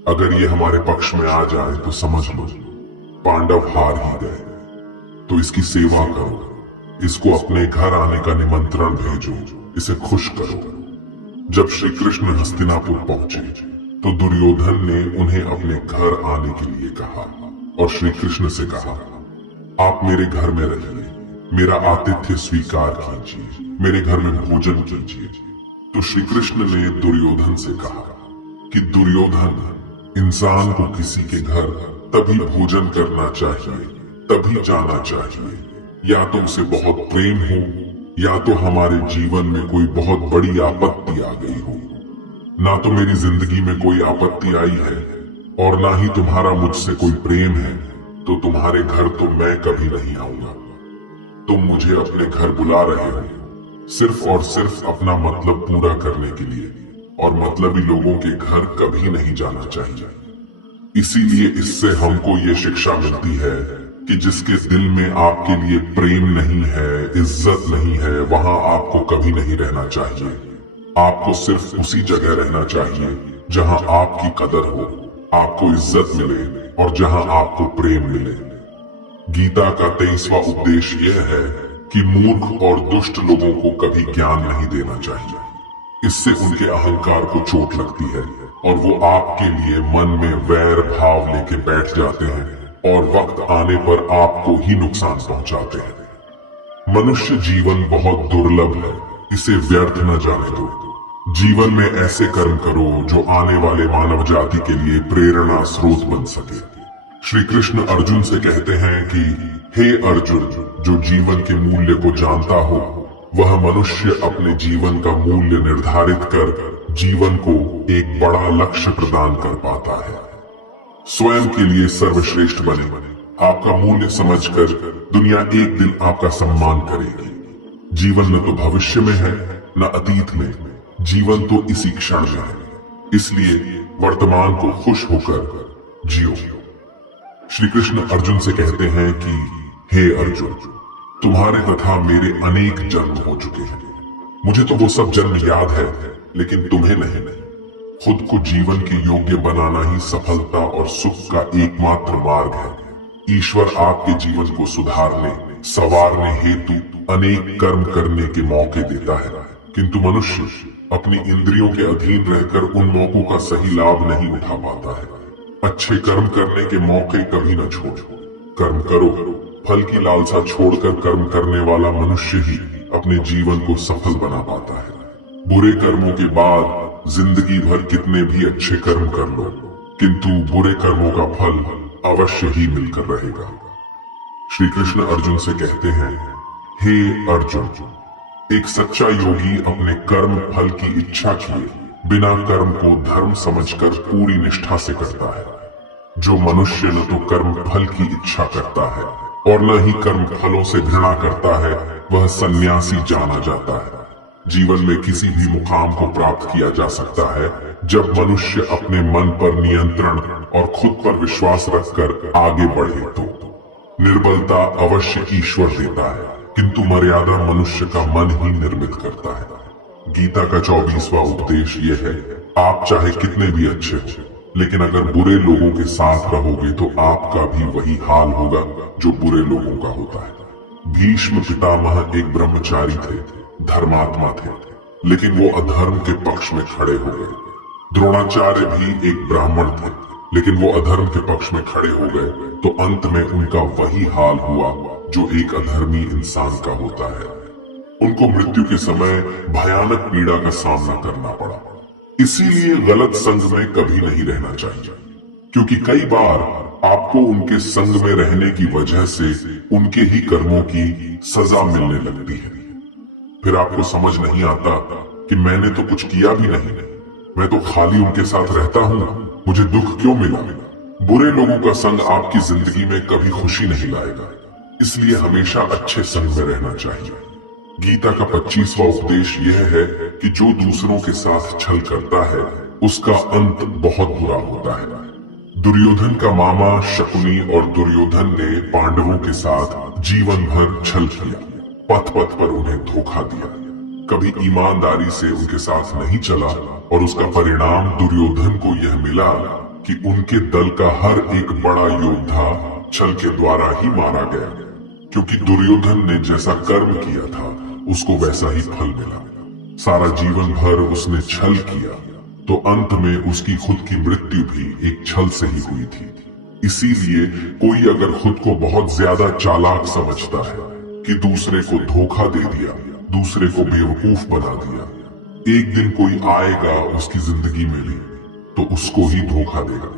अगर ये हमारे पक्ष में आ जाए तो समझ लो पांडव हार ही गए। तो इसकी सेवा करो, इसको अपने घर आने का निमंत्रण भेजो, इसे खुश करो। जब श्री कृष्ण हस्तिनापुर पहुंचे तो दुर्योधन ने उन्हें अपने घर आने के लिए कहा और श्री कृष्ण से कहा, आप मेरे घर में रहिए, मेरा आतिथ्य स्वीकार कीजिए, मेरे घर में भोजन कीजिए। तो श्री कृष्ण ने दुर्योधन से कहा कि दुर्योधन, इंसान को किसी के घर तभी भोजन करना चाहिए, तभी जाना चाहिए, या तो उसे बहुत प्रेम हो या तो हमारे जीवन में कोई बहुत बड़ी आपत्ति आ गई हो। ना तो मेरी जिंदगी में कोई आपत्ति आई है और ना ही तुम्हारा मुझसे कोई प्रेम है, तो तुम्हारे घर तो मैं कभी नहीं आऊंगा। तुम मुझे अपने घर बुला रहे हो सिर्फ और सिर्फ अपना मतलब पूरा करने के लिए, और मतलबी लोगों के घर कभी नहीं जाना चाहिए। इसीलिए इससे हमको ये शिक्षा मिलती है कि जिसके दिल में आपके लिए प्रेम नहीं है, इज्जत नहीं है, वहां आपको कभी नहीं रहना चाहिए। आपको सिर्फ उसी जगह रहना चाहिए जहां आपकी कदर हो, आपको इज्जत मिले और जहां आपको प्रेम मिले। गीता का 23वां उपदेश यह है कि मूर्ख और दुष्ट लोगों को कभी ज्ञान नहीं देना चाहिए। इससे उनके अहंकार को चोट लगती है और वो आपके लिए मन में वैर भाव लेके बैठ जाते हैं और वक्त आने पर आपको ही नुकसान पहुंचाते हैं। मनुष्य जीवन बहुत दुर्लभ है, इसे व्यर्थ न जाने दो। जीवन में ऐसे कर्म करो जो आने वाले मानव जाति के लिए प्रेरणा स्रोत बन सके। श्री कृष्ण अर्जुन से कहते हैं कि हे अर्जुन, जो जीवन के मूल्य को जानता हो वह मनुष्य अपने जीवन का मूल्य निर्धारित कर जीवन को एक बड़ा लक्ष्य प्रदान कर पाता है। स्वयं के लिए सर्वश्रेष्ठ बने। आपका मूल्य समझकर दुनिया एक दिन आपका सम्मान करेगी। जीवन न तो भविष्य में है न अतीत में, जीवन तो इसी क्षण में है। इसलिए वर्तमान को खुश होकर जियो। श्री कृष्ण अर्जुन से कहते हैं कि हे अर्जुन, तुम्हारे तथा मेरे अनेक जन्म हो चुके हैं। मुझे तो वो सब जन्म याद है, लेकिन तुम्हें नहीं। खुद को जीवन के योग्य बनाना ही सफलता और सुख का एकमात्र मार्ग है। ईश्वर आपके जीवन को सुधारने, संवारने हेतु अनेक कर्म करने के मौके देता है, किंतु मनुष्य अपनी इंद्रियों के अधीन रहकर उन मौकों का सही लाभ नहीं उठा पाता है। अच्छे कर्म करने के मौके कभी न छोड़ो। कर्म करो, फल की लालसा छोड़कर कर्म करने वाला मनुष्य ही अपने जीवन को सफल बना पाता है। बुरे कर्मों के बाद जिंदगी भर कितने भी अच्छे कर्म कर लो, किंतु बुरे कर्मों का फल अवश्य ही मिलकर रहेगा। श्री कृष्ण अर्जुन से कहते हैं, हे अर्जुन, एक सच्चा योगी अपने कर्म फल की इच्छा किए बिना कर्म को धर्म समझकर पूरी निष्ठा से करता है। जो मनुष्य न तो कर्म फल की इच्छा करता है और न ही कर्म फलों से घृणा करता है, वह सन्यासी जाना जाता है। जीवन में किसी भी मुकाम को प्राप्त किया जा सकता है जब मनुष्य अपने मन पर नियंत्रण और खुद पर विश्वास रखकर आगे बढ़े तो। निर्बलता अवश्य ईश्वर देता है, किंतु मर्यादा मनुष्य का मन ही निर्मित करता है। गीता का 24वां उपदेश यह है, आप चाहे कितने भी अच्छे हो, लेकिन अगर बुरे लोगों के साथ रहोगे तो आपका भी वही हाल होगा जो बुरे लोगों का होता है। भीष्म पितामह एक ब्रह्मचारी थे, धर्मात्मा थे, लेकिन वो अधर्म के पक्ष में खड़े हो गए। द्रोणाचार्य भी एक ब्राह्मण थे, लेकिन वो अधर्म के पक्ष में खड़े हो गए तो अंत में उनका वही हाल हुआ जो एक अधर्मी इंसान का होता है। उनको मृत्यु के समय भयानक पीड़ा का सामना करना पड़ा। इसीलिए गलत संग में कभी नहीं रहना चाहिए, क्योंकि कई बार आपको उनके संग में रहने की वजह से उनके ही कर्मों की सजा मिलने लगती है। फिर आपको समझ नहीं आता कि मैंने तो कुछ किया भी नहीं, मैं तो खाली उनके साथ रहता हूँ, मुझे दुख क्यों मिला। बुरे लोगों का संग आपकी जिंदगी में कभी खुशी नहीं लाएगा, इसलिए हमेशा अच्छे संग में रहना चाहिए। गीता का 25वां उपदेश यह है कि जो दूसरों के साथ छल करता है उसका अंत बहुत बुरा होता है। दुर्योधन का मामा शकुनी और दुर्योधन ने पांडवों के साथ जीवन भर छल किया, पथ पथ पर उन्हें धोखा दिया, कभी ईमानदारी से उनके साथ नहीं चला और उसका परिणाम दुर्योधन को यह मिला कि उनके दल का हर एक बड़ा योद्धा छल के द्वारा ही मारा गया, क्योंकि दुर्योधन ने जैसा कर्म किया था उसको वैसा ही फल मिला। सारा जीवन भर उसने छल किया तो अंत में उसकी खुद की मृत्यु भी एक छल से ही हुई थी। इसीलिए कोई अगर खुद को बहुत ज्यादा चालाक समझता है कि दूसरे को धोखा दे दिया, दूसरे को बेवकूफ बना दिया, एक दिन कोई आएगा उसकी जिंदगी में भी तो उसको ही धोखा देगा,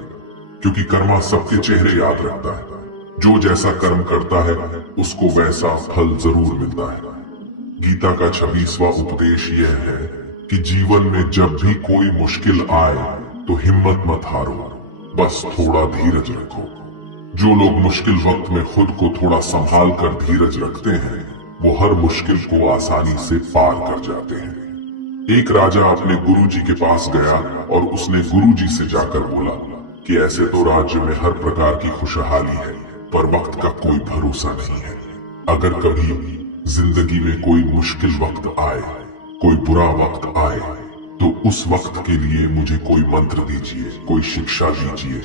क्योंकि कर्मा सबके चेहरे याद रखता है। जो जैसा कर्म करता है उसको वैसा फल जरूर मिलता है। गीता का 26वां उपदेश यह है कि जीवन में जब भी कोई मुश्किल आए तो हिम्मत मत हारो, बस थोड़ा धीरज रखो। जो लोग मुश्किल वक्त में खुद को थोड़ा संभाल कर धीरज रखते हैं वो हर मुश्किल को आसानी से पार कर जाते हैं। एक राजा अपने गुरुजी के पास गया और उसने गुरुजी से जाकर बोला कि ऐसे तो राज्य में हर प्रकार की खुशहाली है, पर वक्त का कोई भरोसा नहीं है। अगर कभी जिंदगी में कोई मुश्किल वक्त आए, कोई बुरा वक्त आए, तो उस वक्त के लिए मुझे कोई मंत्र दीजिए, कोई शिक्षा दीजिए,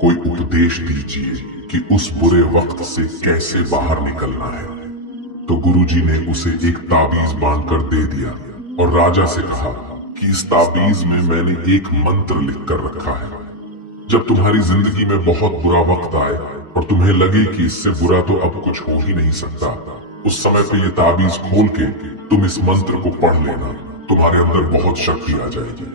कोई उपदेश दीजिए कि उस बुरे वक्त से कैसे बाहर निकलना है। तो गुरुजी ने उसे एक ताबीज बांधकर दे दिया और राजा से कहा कि इस ताबीज में मैंने एक मंत्र लिखकर रखा है। जब तुम्हारी जिंदगी में बहुत बुरा वक्त आए और तुम्हें लगे कि इससे बुरा तो अब कुछ हो ही नहीं सकता, उस समय पे ये ताबीज खोल के तुम इस मंत्र को पढ़ लेना, तुम्हारे अंदर बहुत शक्ति आ जाएगी।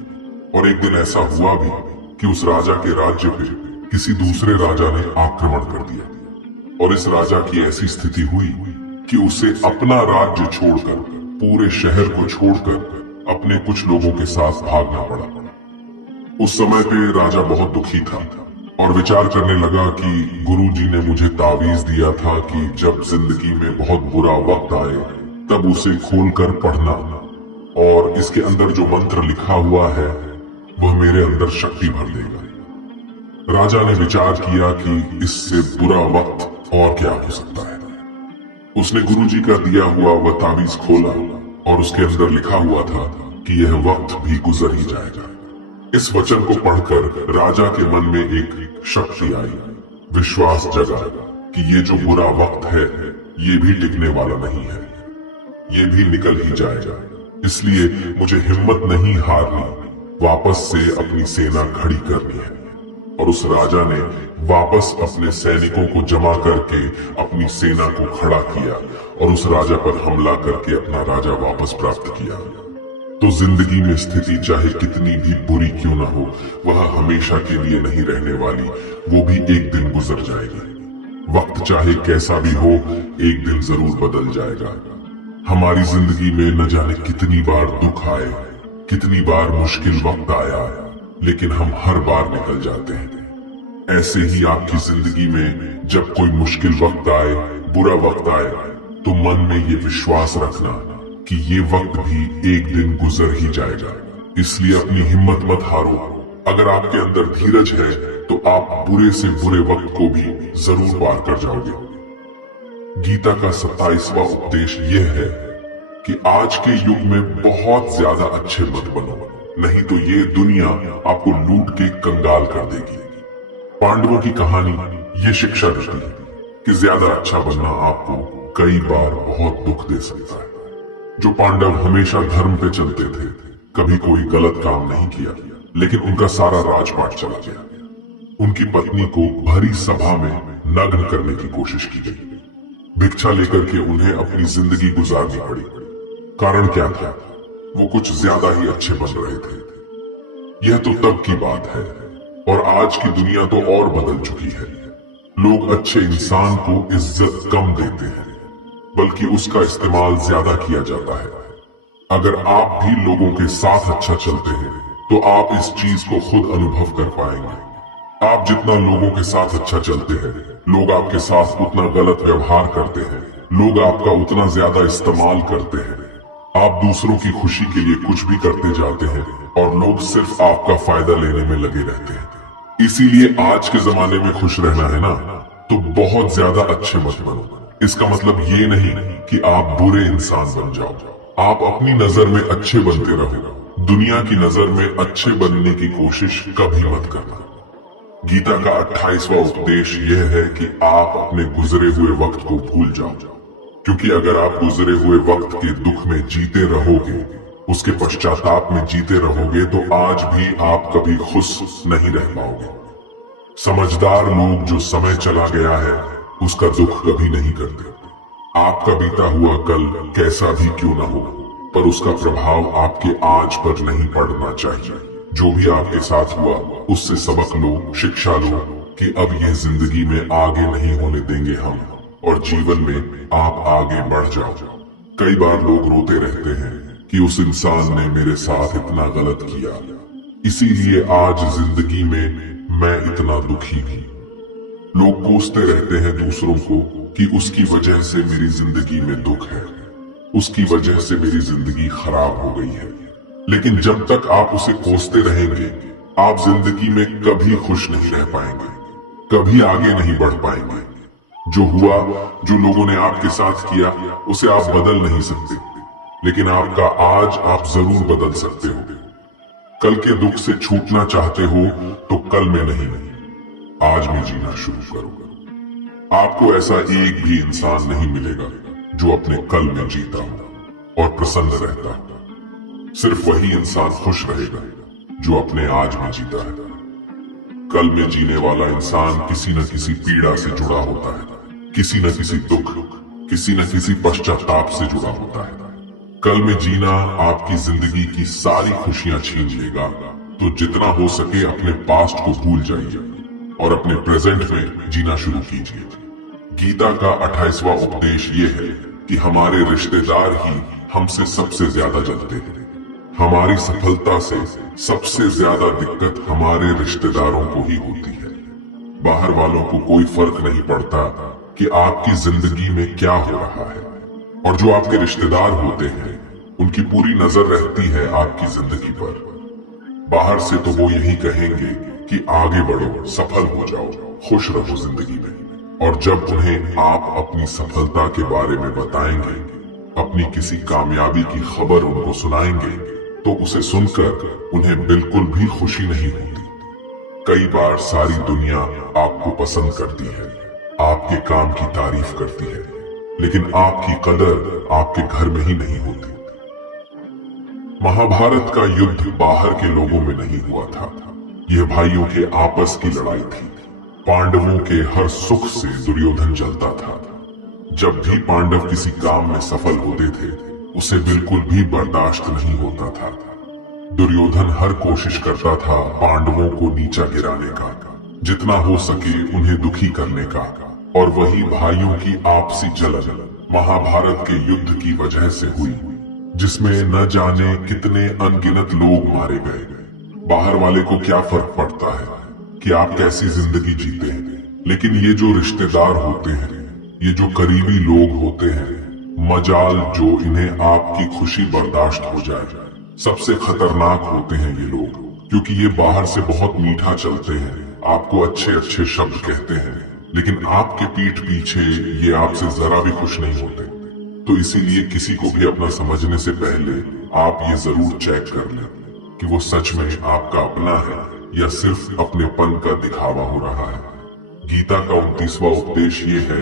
और एक दिन ऐसा हुआ भी कि उस राजा के राज्य पे किसी दूसरे राजा ने आक्रमण कर दिया और इस राजा की ऐसी स्थिति हुई कि उसे अपना राज्य छोड़कर, पूरे शहर को छोड़कर अपने कुछ लोगों के साथ भागना पड़ा। उस समय पे राजा बहुत दुखी था और विचार करने लगा कि गुरुजी ने मुझे तावीज दिया था कि जब जिंदगी में बहुत बुरा वक्त आए तब उसे खोलकर पढ़ना, और इसके अंदर जो मंत्र लिखा हुआ है वह मेरे अंदर शक्ति भर देगा। राजा ने विचार किया कि इससे बुरा वक्त और क्या हो सकता है। उसने गुरुजी का दिया हुआ वह तावीज खोला और उसके अंदर लिखा हुआ था कि यह वक्त भी गुजर ही जाएगा। इस वचन को पढ़कर राजा के मन में एक शक्ति आई, विश्वास जगा कि ये जो बुरा वक्त है ये भी टिकने वाला नहीं है, ये भी निकल ही जाएगा। इसलिए मुझे हिम्मत नहीं हारनी, वापस से अपनी सेना खड़ी करनी है। और उस राजा ने वापस अपने सैनिकों को जमा करके अपनी सेना को खड़ा किया और उस राजा पर हमला करके अपना राजा वापस प्राप्त किया। तो जिंदगी में स्थिति चाहे कितनी भी बुरी क्यों ना हो, वह हमेशा के लिए नहीं रहने वाली, वो भी एक दिन गुजर जाएगी। वक्त चाहे कैसा भी हो, एक दिन जरूर बदल जाएगा। हमारी जिंदगी में न जाने कितनी बार दुख आए, कितनी बार मुश्किल वक्त आया, लेकिन हम हर बार निकल जाते हैं। ऐसे ही आपकी जिंदगी में जब कोई मुश्किल वक्त आए, बुरा वक्त आए, तो मन में ये विश्वास रखना कि ये वक्त भी एक दिन गुजर ही जाएगा। इसलिए अपनी हिम्मत मत हारो। अगर आपके अंदर धीरज है तो आप बुरे से बुरे वक्त को भी जरूर पार कर जाओगे। गीता का 27वां उपदेश यह है कि आज के युग में बहुत ज्यादा अच्छे मत बनो, नहीं तो ये दुनिया आपको लूट के कंगाल कर देगी। पांडवों की कहानी ये शिक्षा देती है कि ज्यादा अच्छा बनना आपको कई बार बहुत दुख दे सकता है। जो पांडव हमेशा धर्म पे चलते थे, कभी कोई गलत काम नहीं किया, लेकिन उनका सारा राजपाट चला गया। उनकी पत्नी को भरी सभा में नग्न करने की कोशिश की गई। भिक्षा लेकर के उन्हें अपनी जिंदगी गुजारनी पड़ी। कारण क्या था? वो कुछ ज्यादा ही अच्छे बन रहे थे। यह तो तब की बात है, और आज की दुनिया तो और बदल चुकी है। लोग अच्छे इंसान को इज्जत कम देते हैं, बल्कि उसका इस्तेमाल ज्यादा किया जाता है। अगर आप भी लोगों के साथ अच्छा चलते हैं तो आप इस चीज को खुद अनुभव कर पाएंगे। आप जितना लोगों के साथ अच्छा चलते हैं, लोग आपके साथ उतना गलत व्यवहार करते हैं, लोग आपका उतना ज्यादा इस्तेमाल करते हैं। आप दूसरों की खुशी के लिए कुछ भी करते जाते हैं और लोग सिर्फ आपका फायदा लेने में लगे रहते हैं। इसीलिए आज के जमाने में खुश रहना है ना, तो बहुत ज्यादा अच्छे मत बनो। इसका मतलब ये नहीं कि आप बुरे इंसान बन जाओ। आप अपनी नजर में अच्छे बनते रहो। दुनिया की नजर में अच्छे बनने की कोशिश कभी मत करना। गीता का 28वां उपदेश यह है कि आप अपने गुजरे हुए वक्त को भूल जाओ, क्योंकि अगर आप गुजरे हुए वक्त के दुख में जीते रहोगे, उसके पश्चाताप में जीते रहोगे, तो आज भी आप कभी खुश नहीं रह पाओगे। समझदार लोग जो समय चला गया है उसका दुख कभी नहीं करते। आपका बीता हुआ कल कैसा भी क्यों ना हो, पर उसका प्रभाव आपके आज पर नहीं पड़ना चाहिए। जो भी आपके साथ हुआ उससे सबक लो, शिक्षा लो कि अब यह जिंदगी में आगे नहीं होने देंगे हम, और जीवन में आप आगे बढ़ जाओ। कई बार लोग रोते रहते हैं कि उस इंसान ने मेरे साथ इतना गलत किया, इसीलिए आज जिंदगी में मैं इतना दुखी भी। लोग कोसते रहते हैं दूसरों को कि उसकी वजह से मेरी जिंदगी में दुख है, उसकी वजह से मेरी जिंदगी खराब हो गई है। लेकिन जब तक आप उसे कोसते रहेंगे, आप जिंदगी में कभी खुश नहीं रह पाएंगे, कभी आगे नहीं बढ़ पाएंगे। जो हुआ, जो लोगों ने आपके साथ किया, उसे आप बदल नहीं सकते, लेकिन आपका आज आप जरूर बदल सकते हो। कल के दुख से छूटना चाहते हो तो कल में नहीं, आज में जीना शुरू करो। आपको ऐसा एक भी इंसान नहीं मिलेगा जो अपने कल में जीता हो और प्रसन्न रहता हो। सिर्फ वही इंसान खुश रहेगा जो अपने आज में जीता है। कल में जीने वाला इंसान किसी न किसी पीड़ा से जुड़ा होता है, किसी न किसी दुख, किसी न किसी पश्चाताप से जुड़ा होता है। कल में जीना आपकी जिंदगी की सारी खुशियां छीन लेगा, तो जितना हो सके अपने पास्ट को भूल जाइए और अपने प्रेजेंट में जीना शुरू कीजिए। गीता का 28वां उपदेश ये है कि हमारे रिश्तेदार ही हमसे सबसे ज्यादा जलते हैं। हमारी सफलता से सबसे ज्यादा दिक्कत हमारे रिश्तेदारों को ही होती है। बाहर वालों को कोई फर्क नहीं पड़ता कि आपकी जिंदगी में क्या हो रहा है, और जो आपके रिश्तेदार होते हैं उनकी पूरी नजर रहती है आपकी जिंदगी पर। बाहर से तो वो यही कहेंगे कि आगे बढ़ो, सफल हो जाओ, खुश रहो जिंदगी में। और जब उन्हें आप अपनी सफलता के बारे में बताएंगे, अपनी किसी कामयाबी की खबर उनको सुनाएंगे, तो उसे सुनकर उन्हें बिल्कुल भी खुशी नहीं होती। कई बार सारी दुनिया आपको पसंद करती है, आपके काम की तारीफ करती है, लेकिन आपकी कदर आपके घर में ही नहीं होती। महाभारत का युद्ध बाहर के लोगों में नहीं हुआ था, यह भाइयों के आपस की लड़ाई थी। पांडवों के हर सुख से दुर्योधन जलता था। जब भी पांडव किसी काम में सफल होते थे, उसे बिल्कुल भी बर्दाश्त नहीं होता था। दुर्योधन हर कोशिश करता था पांडवों को नीचा गिराने का, जितना हो सके उन्हें दुखी करने का। और वही भाइयों की आपसी जलन महाभारत के युद्ध की वजह से हुई, जिसमें न जाने कितने अनगिनत लोग मारे गए। बाहर वाले को क्या फर्क पड़ता है कि आप कैसी जिंदगी जीते हैं, लेकिन ये जो रिश्तेदार होते हैं, ये जो करीबी लोग होते हैं, मजाल जो इन्हें आपकी खुशी बर्दाश्त हो जाए, सबसे खतरनाक होते हैं ये लोग। क्योंकि ये बाहर से बहुत मीठा चलते हैं, आपको अच्छे अच्छे शब्द कहते हैं, लेकिन आपके पीठ पीछे ये आपसे जरा भी खुश नहीं होते। तो इसीलिए किसी को भी अपना समझने से पहले आप ये जरूर चेक कर लें कि वो सच में आपका अपना है या सिर्फ अपनेपन का दिखावा हो रहा है। गीता का 29वां उपदेश ये है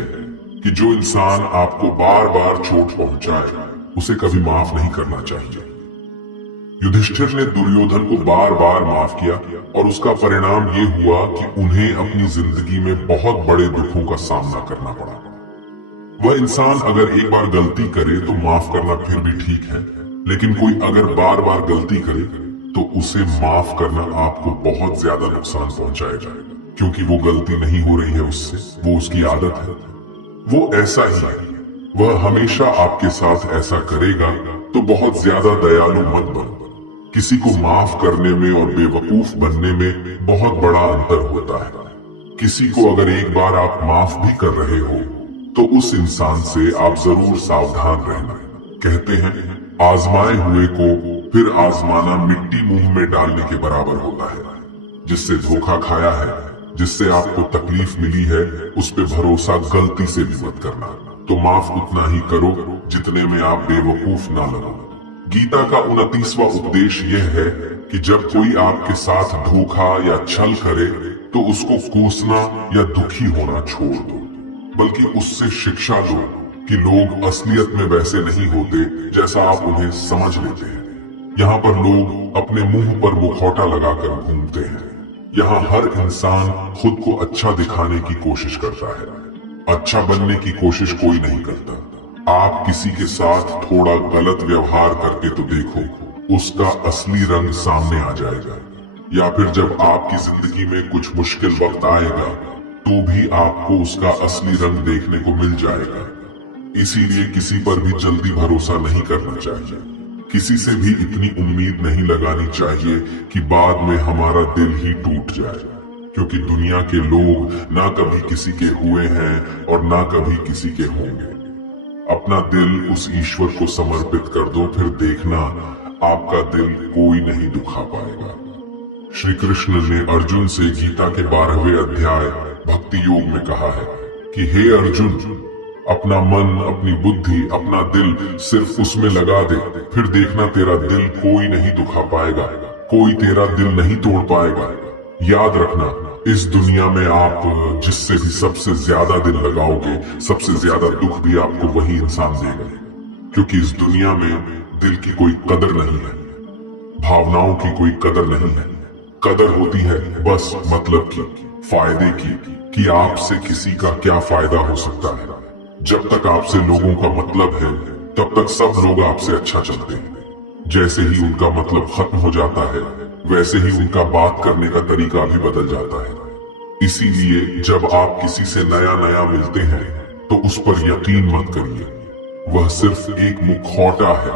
कि जो इंसान आपको बार बार चोट पहुंचाए, उसे कभी माफ नहीं करना चाहिए। युधिष्ठिर ने दुर्योधन को बार बार माफ किया, और उसका परिणाम ये हुआ कि उन्हें अपनी जिंदगी में बहुत बड़े दुखों का सामना करना पड़ा। वह इंसान अगर एक बार गलती करे तो माफ करना फिर भी ठीक है, लेकिन कोई अगर बार बार गलती करे तो उसे माफ करना आपको बहुत ज्यादा नुकसान पहुंचाएगा, क्योंकि वो गलती नहीं हो रही है उससे, वो उसकी आदत है। वो ऐसा ही है, वह हमेशा आपके साथ ऐसा करेगा। तो बहुत ज्यादा दयालु मत बनो। किसी को माफ करने में और बेवकूफ बनने में बहुत बड़ा अंतर होता है। किसी को अगर एक बार आप माफ भी कर रहे हो, तो उस इंसान से आप जरूर सावधान रहना। कहते हैं, आजमाए हुए को फिर आजमाना मिट्टी मुंह में डालने के बराबर होता है। जिससे धोखा खाया है, जिससे आपको तकलीफ मिली है, उस पे भरोसा गलती से भी मत करना। तो माफ उतना ही करो जितने में आप बेवकूफ ना लगो। गीता का 29वां उपदेश यह है कि जब कोई आपके साथ धोखा या छल करे, तो उसको कोसना या दुखी होना छोड़ दो, बल्कि उससे शिक्षा लो कि लोग असलियत में वैसे नहीं होते जैसा आप उन्हें समझ लेते हैं। यहाँ पर लोग अपने मुंह पर मुखौटा लगाकर घूमते हैं। यहाँ हर इंसान खुद को अच्छा दिखाने की कोशिश करता है, अच्छा बनने की कोशिश कोई नहीं करता। आप किसी के साथ थोड़ा गलत व्यवहार करके तो देखो, उसका असली रंग सामने आ जाएगा। या फिर जब आपकी जिंदगी में कुछ मुश्किल वक्त आएगा, तो भी आपको उसका असली रंग देखने को मिल जाएगा। इसीलिए किसी पर भी जल्दी भरोसा नहीं करना चाहिए। किसी से भी इतनी उम्मीद नहीं लगानी चाहिए कि बाद में हमारा दिल ही टूट जाए, क्योंकि दुनिया के लोग ना कभी किसी के हुए हैं और ना कभी किसी के होंगे। अपना दिल उस ईश्वर को समर्पित कर दो, फिर देखना आपका दिल कोई नहीं दुखा पाएगा। श्री कृष्ण ने अर्जुन से गीता के 12वें अध्याय भक्ति योग में कहा है कि हे अर्जुन, अपना मन, अपनी बुद्धि, अपना दिल सिर्फ उसमें लगा दे, फिर देखना तेरा दिल कोई नहीं दुखा पाएगा, कोई तेरा दिल नहीं तोड़ पाएगा। याद रखना, इस दुनिया में आप जिससे भी सबसे ज्यादा दिल लगाओगे, सबसे ज्यादा दुख भी आपको वही इंसान देगा, क्योंकि इस दुनिया में दिल की कोई कदर नहीं है, भावनाओं की कोई कदर नहीं है। कदर होती है बस मतलब की, फायदे की, कि आपसे किसी का क्या फायदा हो सकता है। जब तक आपसे लोगों का मतलब है, तब तक सब लोग आपसे अच्छा चलते हैं। जैसे ही उनका मतलब खत्म हो जाता है, वैसे ही उनका बात करने का तरीका भी बदल जाता है। इसीलिए जब आप किसी से नया नया मिलते हैं, तो उस पर यकीन मत करिए, वह सिर्फ एक मुखौटा है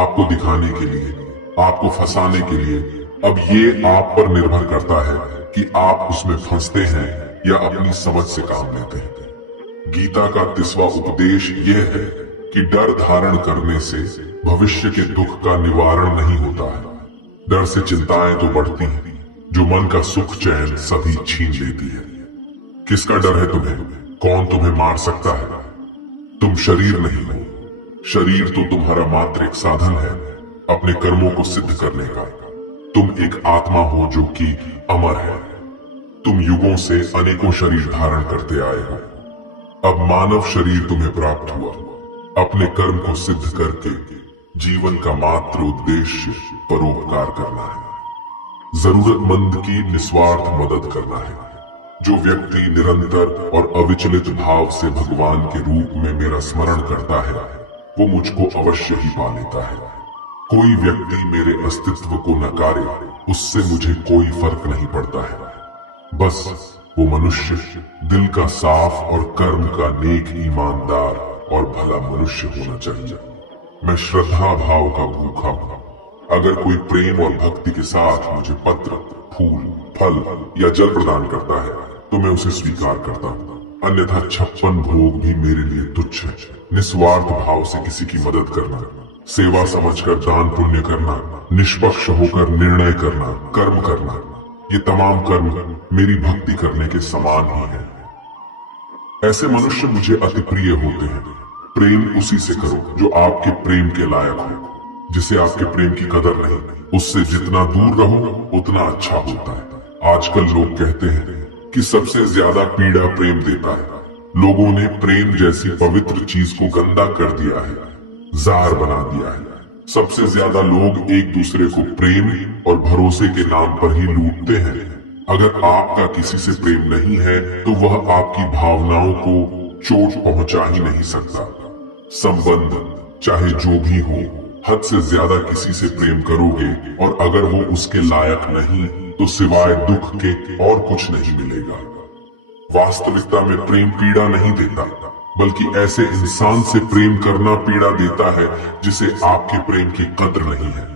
आपको दिखाने के लिए, आपको फंसाने के लिए। अब ये आप पर निर्भर करता है कि आप उसमें फंसते हैं या अपनी समझ से काम लेते हैं। गीता का 30वां उपदेश यह है कि डर धारण करने से भविष्य के दुख का निवारण नहीं होता है। डर से चिंताएं तो बढ़ती हैं, जो मन का सुख चैन सभी छीन लेती है। किसका डर है तुम्हें? कौन तुम्हें मार सकता है? तुम शरीर नहीं हो, शरीर तो तुम्हारा मात्र एक साधन है अपने कर्मों को सिद्ध करने का। तुम एक आत्मा हो जो कि अमर है। तुम युगों से अनेकों शरीर धारण करते आए हो। अब मानव शरीर तुम्हें प्राप्त हुआ। अपने कर्म को सिद्ध करके जीवन का मात्र उद्देश्य परोपकार करना है, जरूरतमंद की निस्वार्थ मदद करना है। जो व्यक्ति निरंतर और अविचलित भाव से भगवान के रूप में मेरा स्मरण करता है, वो मुझको अवश्य ही पा लेता है। कोई व्यक्ति मेरे अस्तित्व को नकारे, उससे मुझे कोई फर्क नहीं पड़ता है। बस वो मनुष्य दिल का साफ और कर्म का नेक, ईमानदार और भला मनुष्य होना चाहिए। मैं श्रद्धा भाव का भूखा हूं। अगर कोई प्रेम और भक्ति के साथ मुझे पत्र, फूल, फल या जल प्रदान करता है, तो मैं उसे स्वीकार करता हूं। अन्यथा 56 भोग भी मेरे लिए तुच्छ है। निस्वार्थ भाव से किसी की मदद करना, सेवा समझकर दान पुण्य करना, निष्पक्ष होकर निर्णय करना, कर्म करना, ये तमाम कर्म मेरी भक्ति करने के समान ही है। ऐसे मनुष्य मुझे अति प्रिय होते हैं। प्रेम उसी से करो जो आपके प्रेम के लायक हो, जिसे आपके प्रेम की कदर नहीं। उससे जितना दूर रहो उतना अच्छा होता है। आजकल लोग कहते हैं कि सबसे ज्यादा पीड़ा प्रेम देता है। लोगों ने प्रेम जैसी पवित्र चीज को गंदा कर दिया है, जार बना दिया है। सबसे ज्यादा लोग एक दूसरे को प्रेम और भरोसे के नाम पर ही लूटते हैं। अगर आपका किसी से प्रेम नहीं है, तो वह आपकी भावनाओं को चोट पहुंचा ही नहीं सकता। संबंध चाहे जो भी हो, हद से ज्यादा किसी से प्रेम करोगे और अगर वो उसके लायक नहीं, तो सिवाय दुख के और कुछ नहीं मिलेगा। वास्तविकता में प्रेम पीड़ा नहीं देता, बल्कि ऐसे इंसान से प्रेम करना पीड़ा देता है जिसे आपके प्रेम की कद्र नहीं है।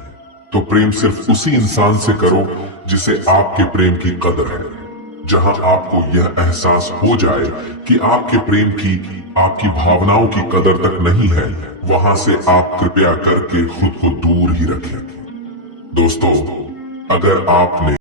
तो प्रेम सिर्फ उसी इंसान से करो जिसे आपके प्रेम की कद्र है। जहां आपको यह एहसास हो जाए कि आपके प्रेम की, आपकी भावनाओं की कदर तक नहीं है, वहां से आप कृपया करके खुद को दूर ही रखें। दोस्तों, अगर आपने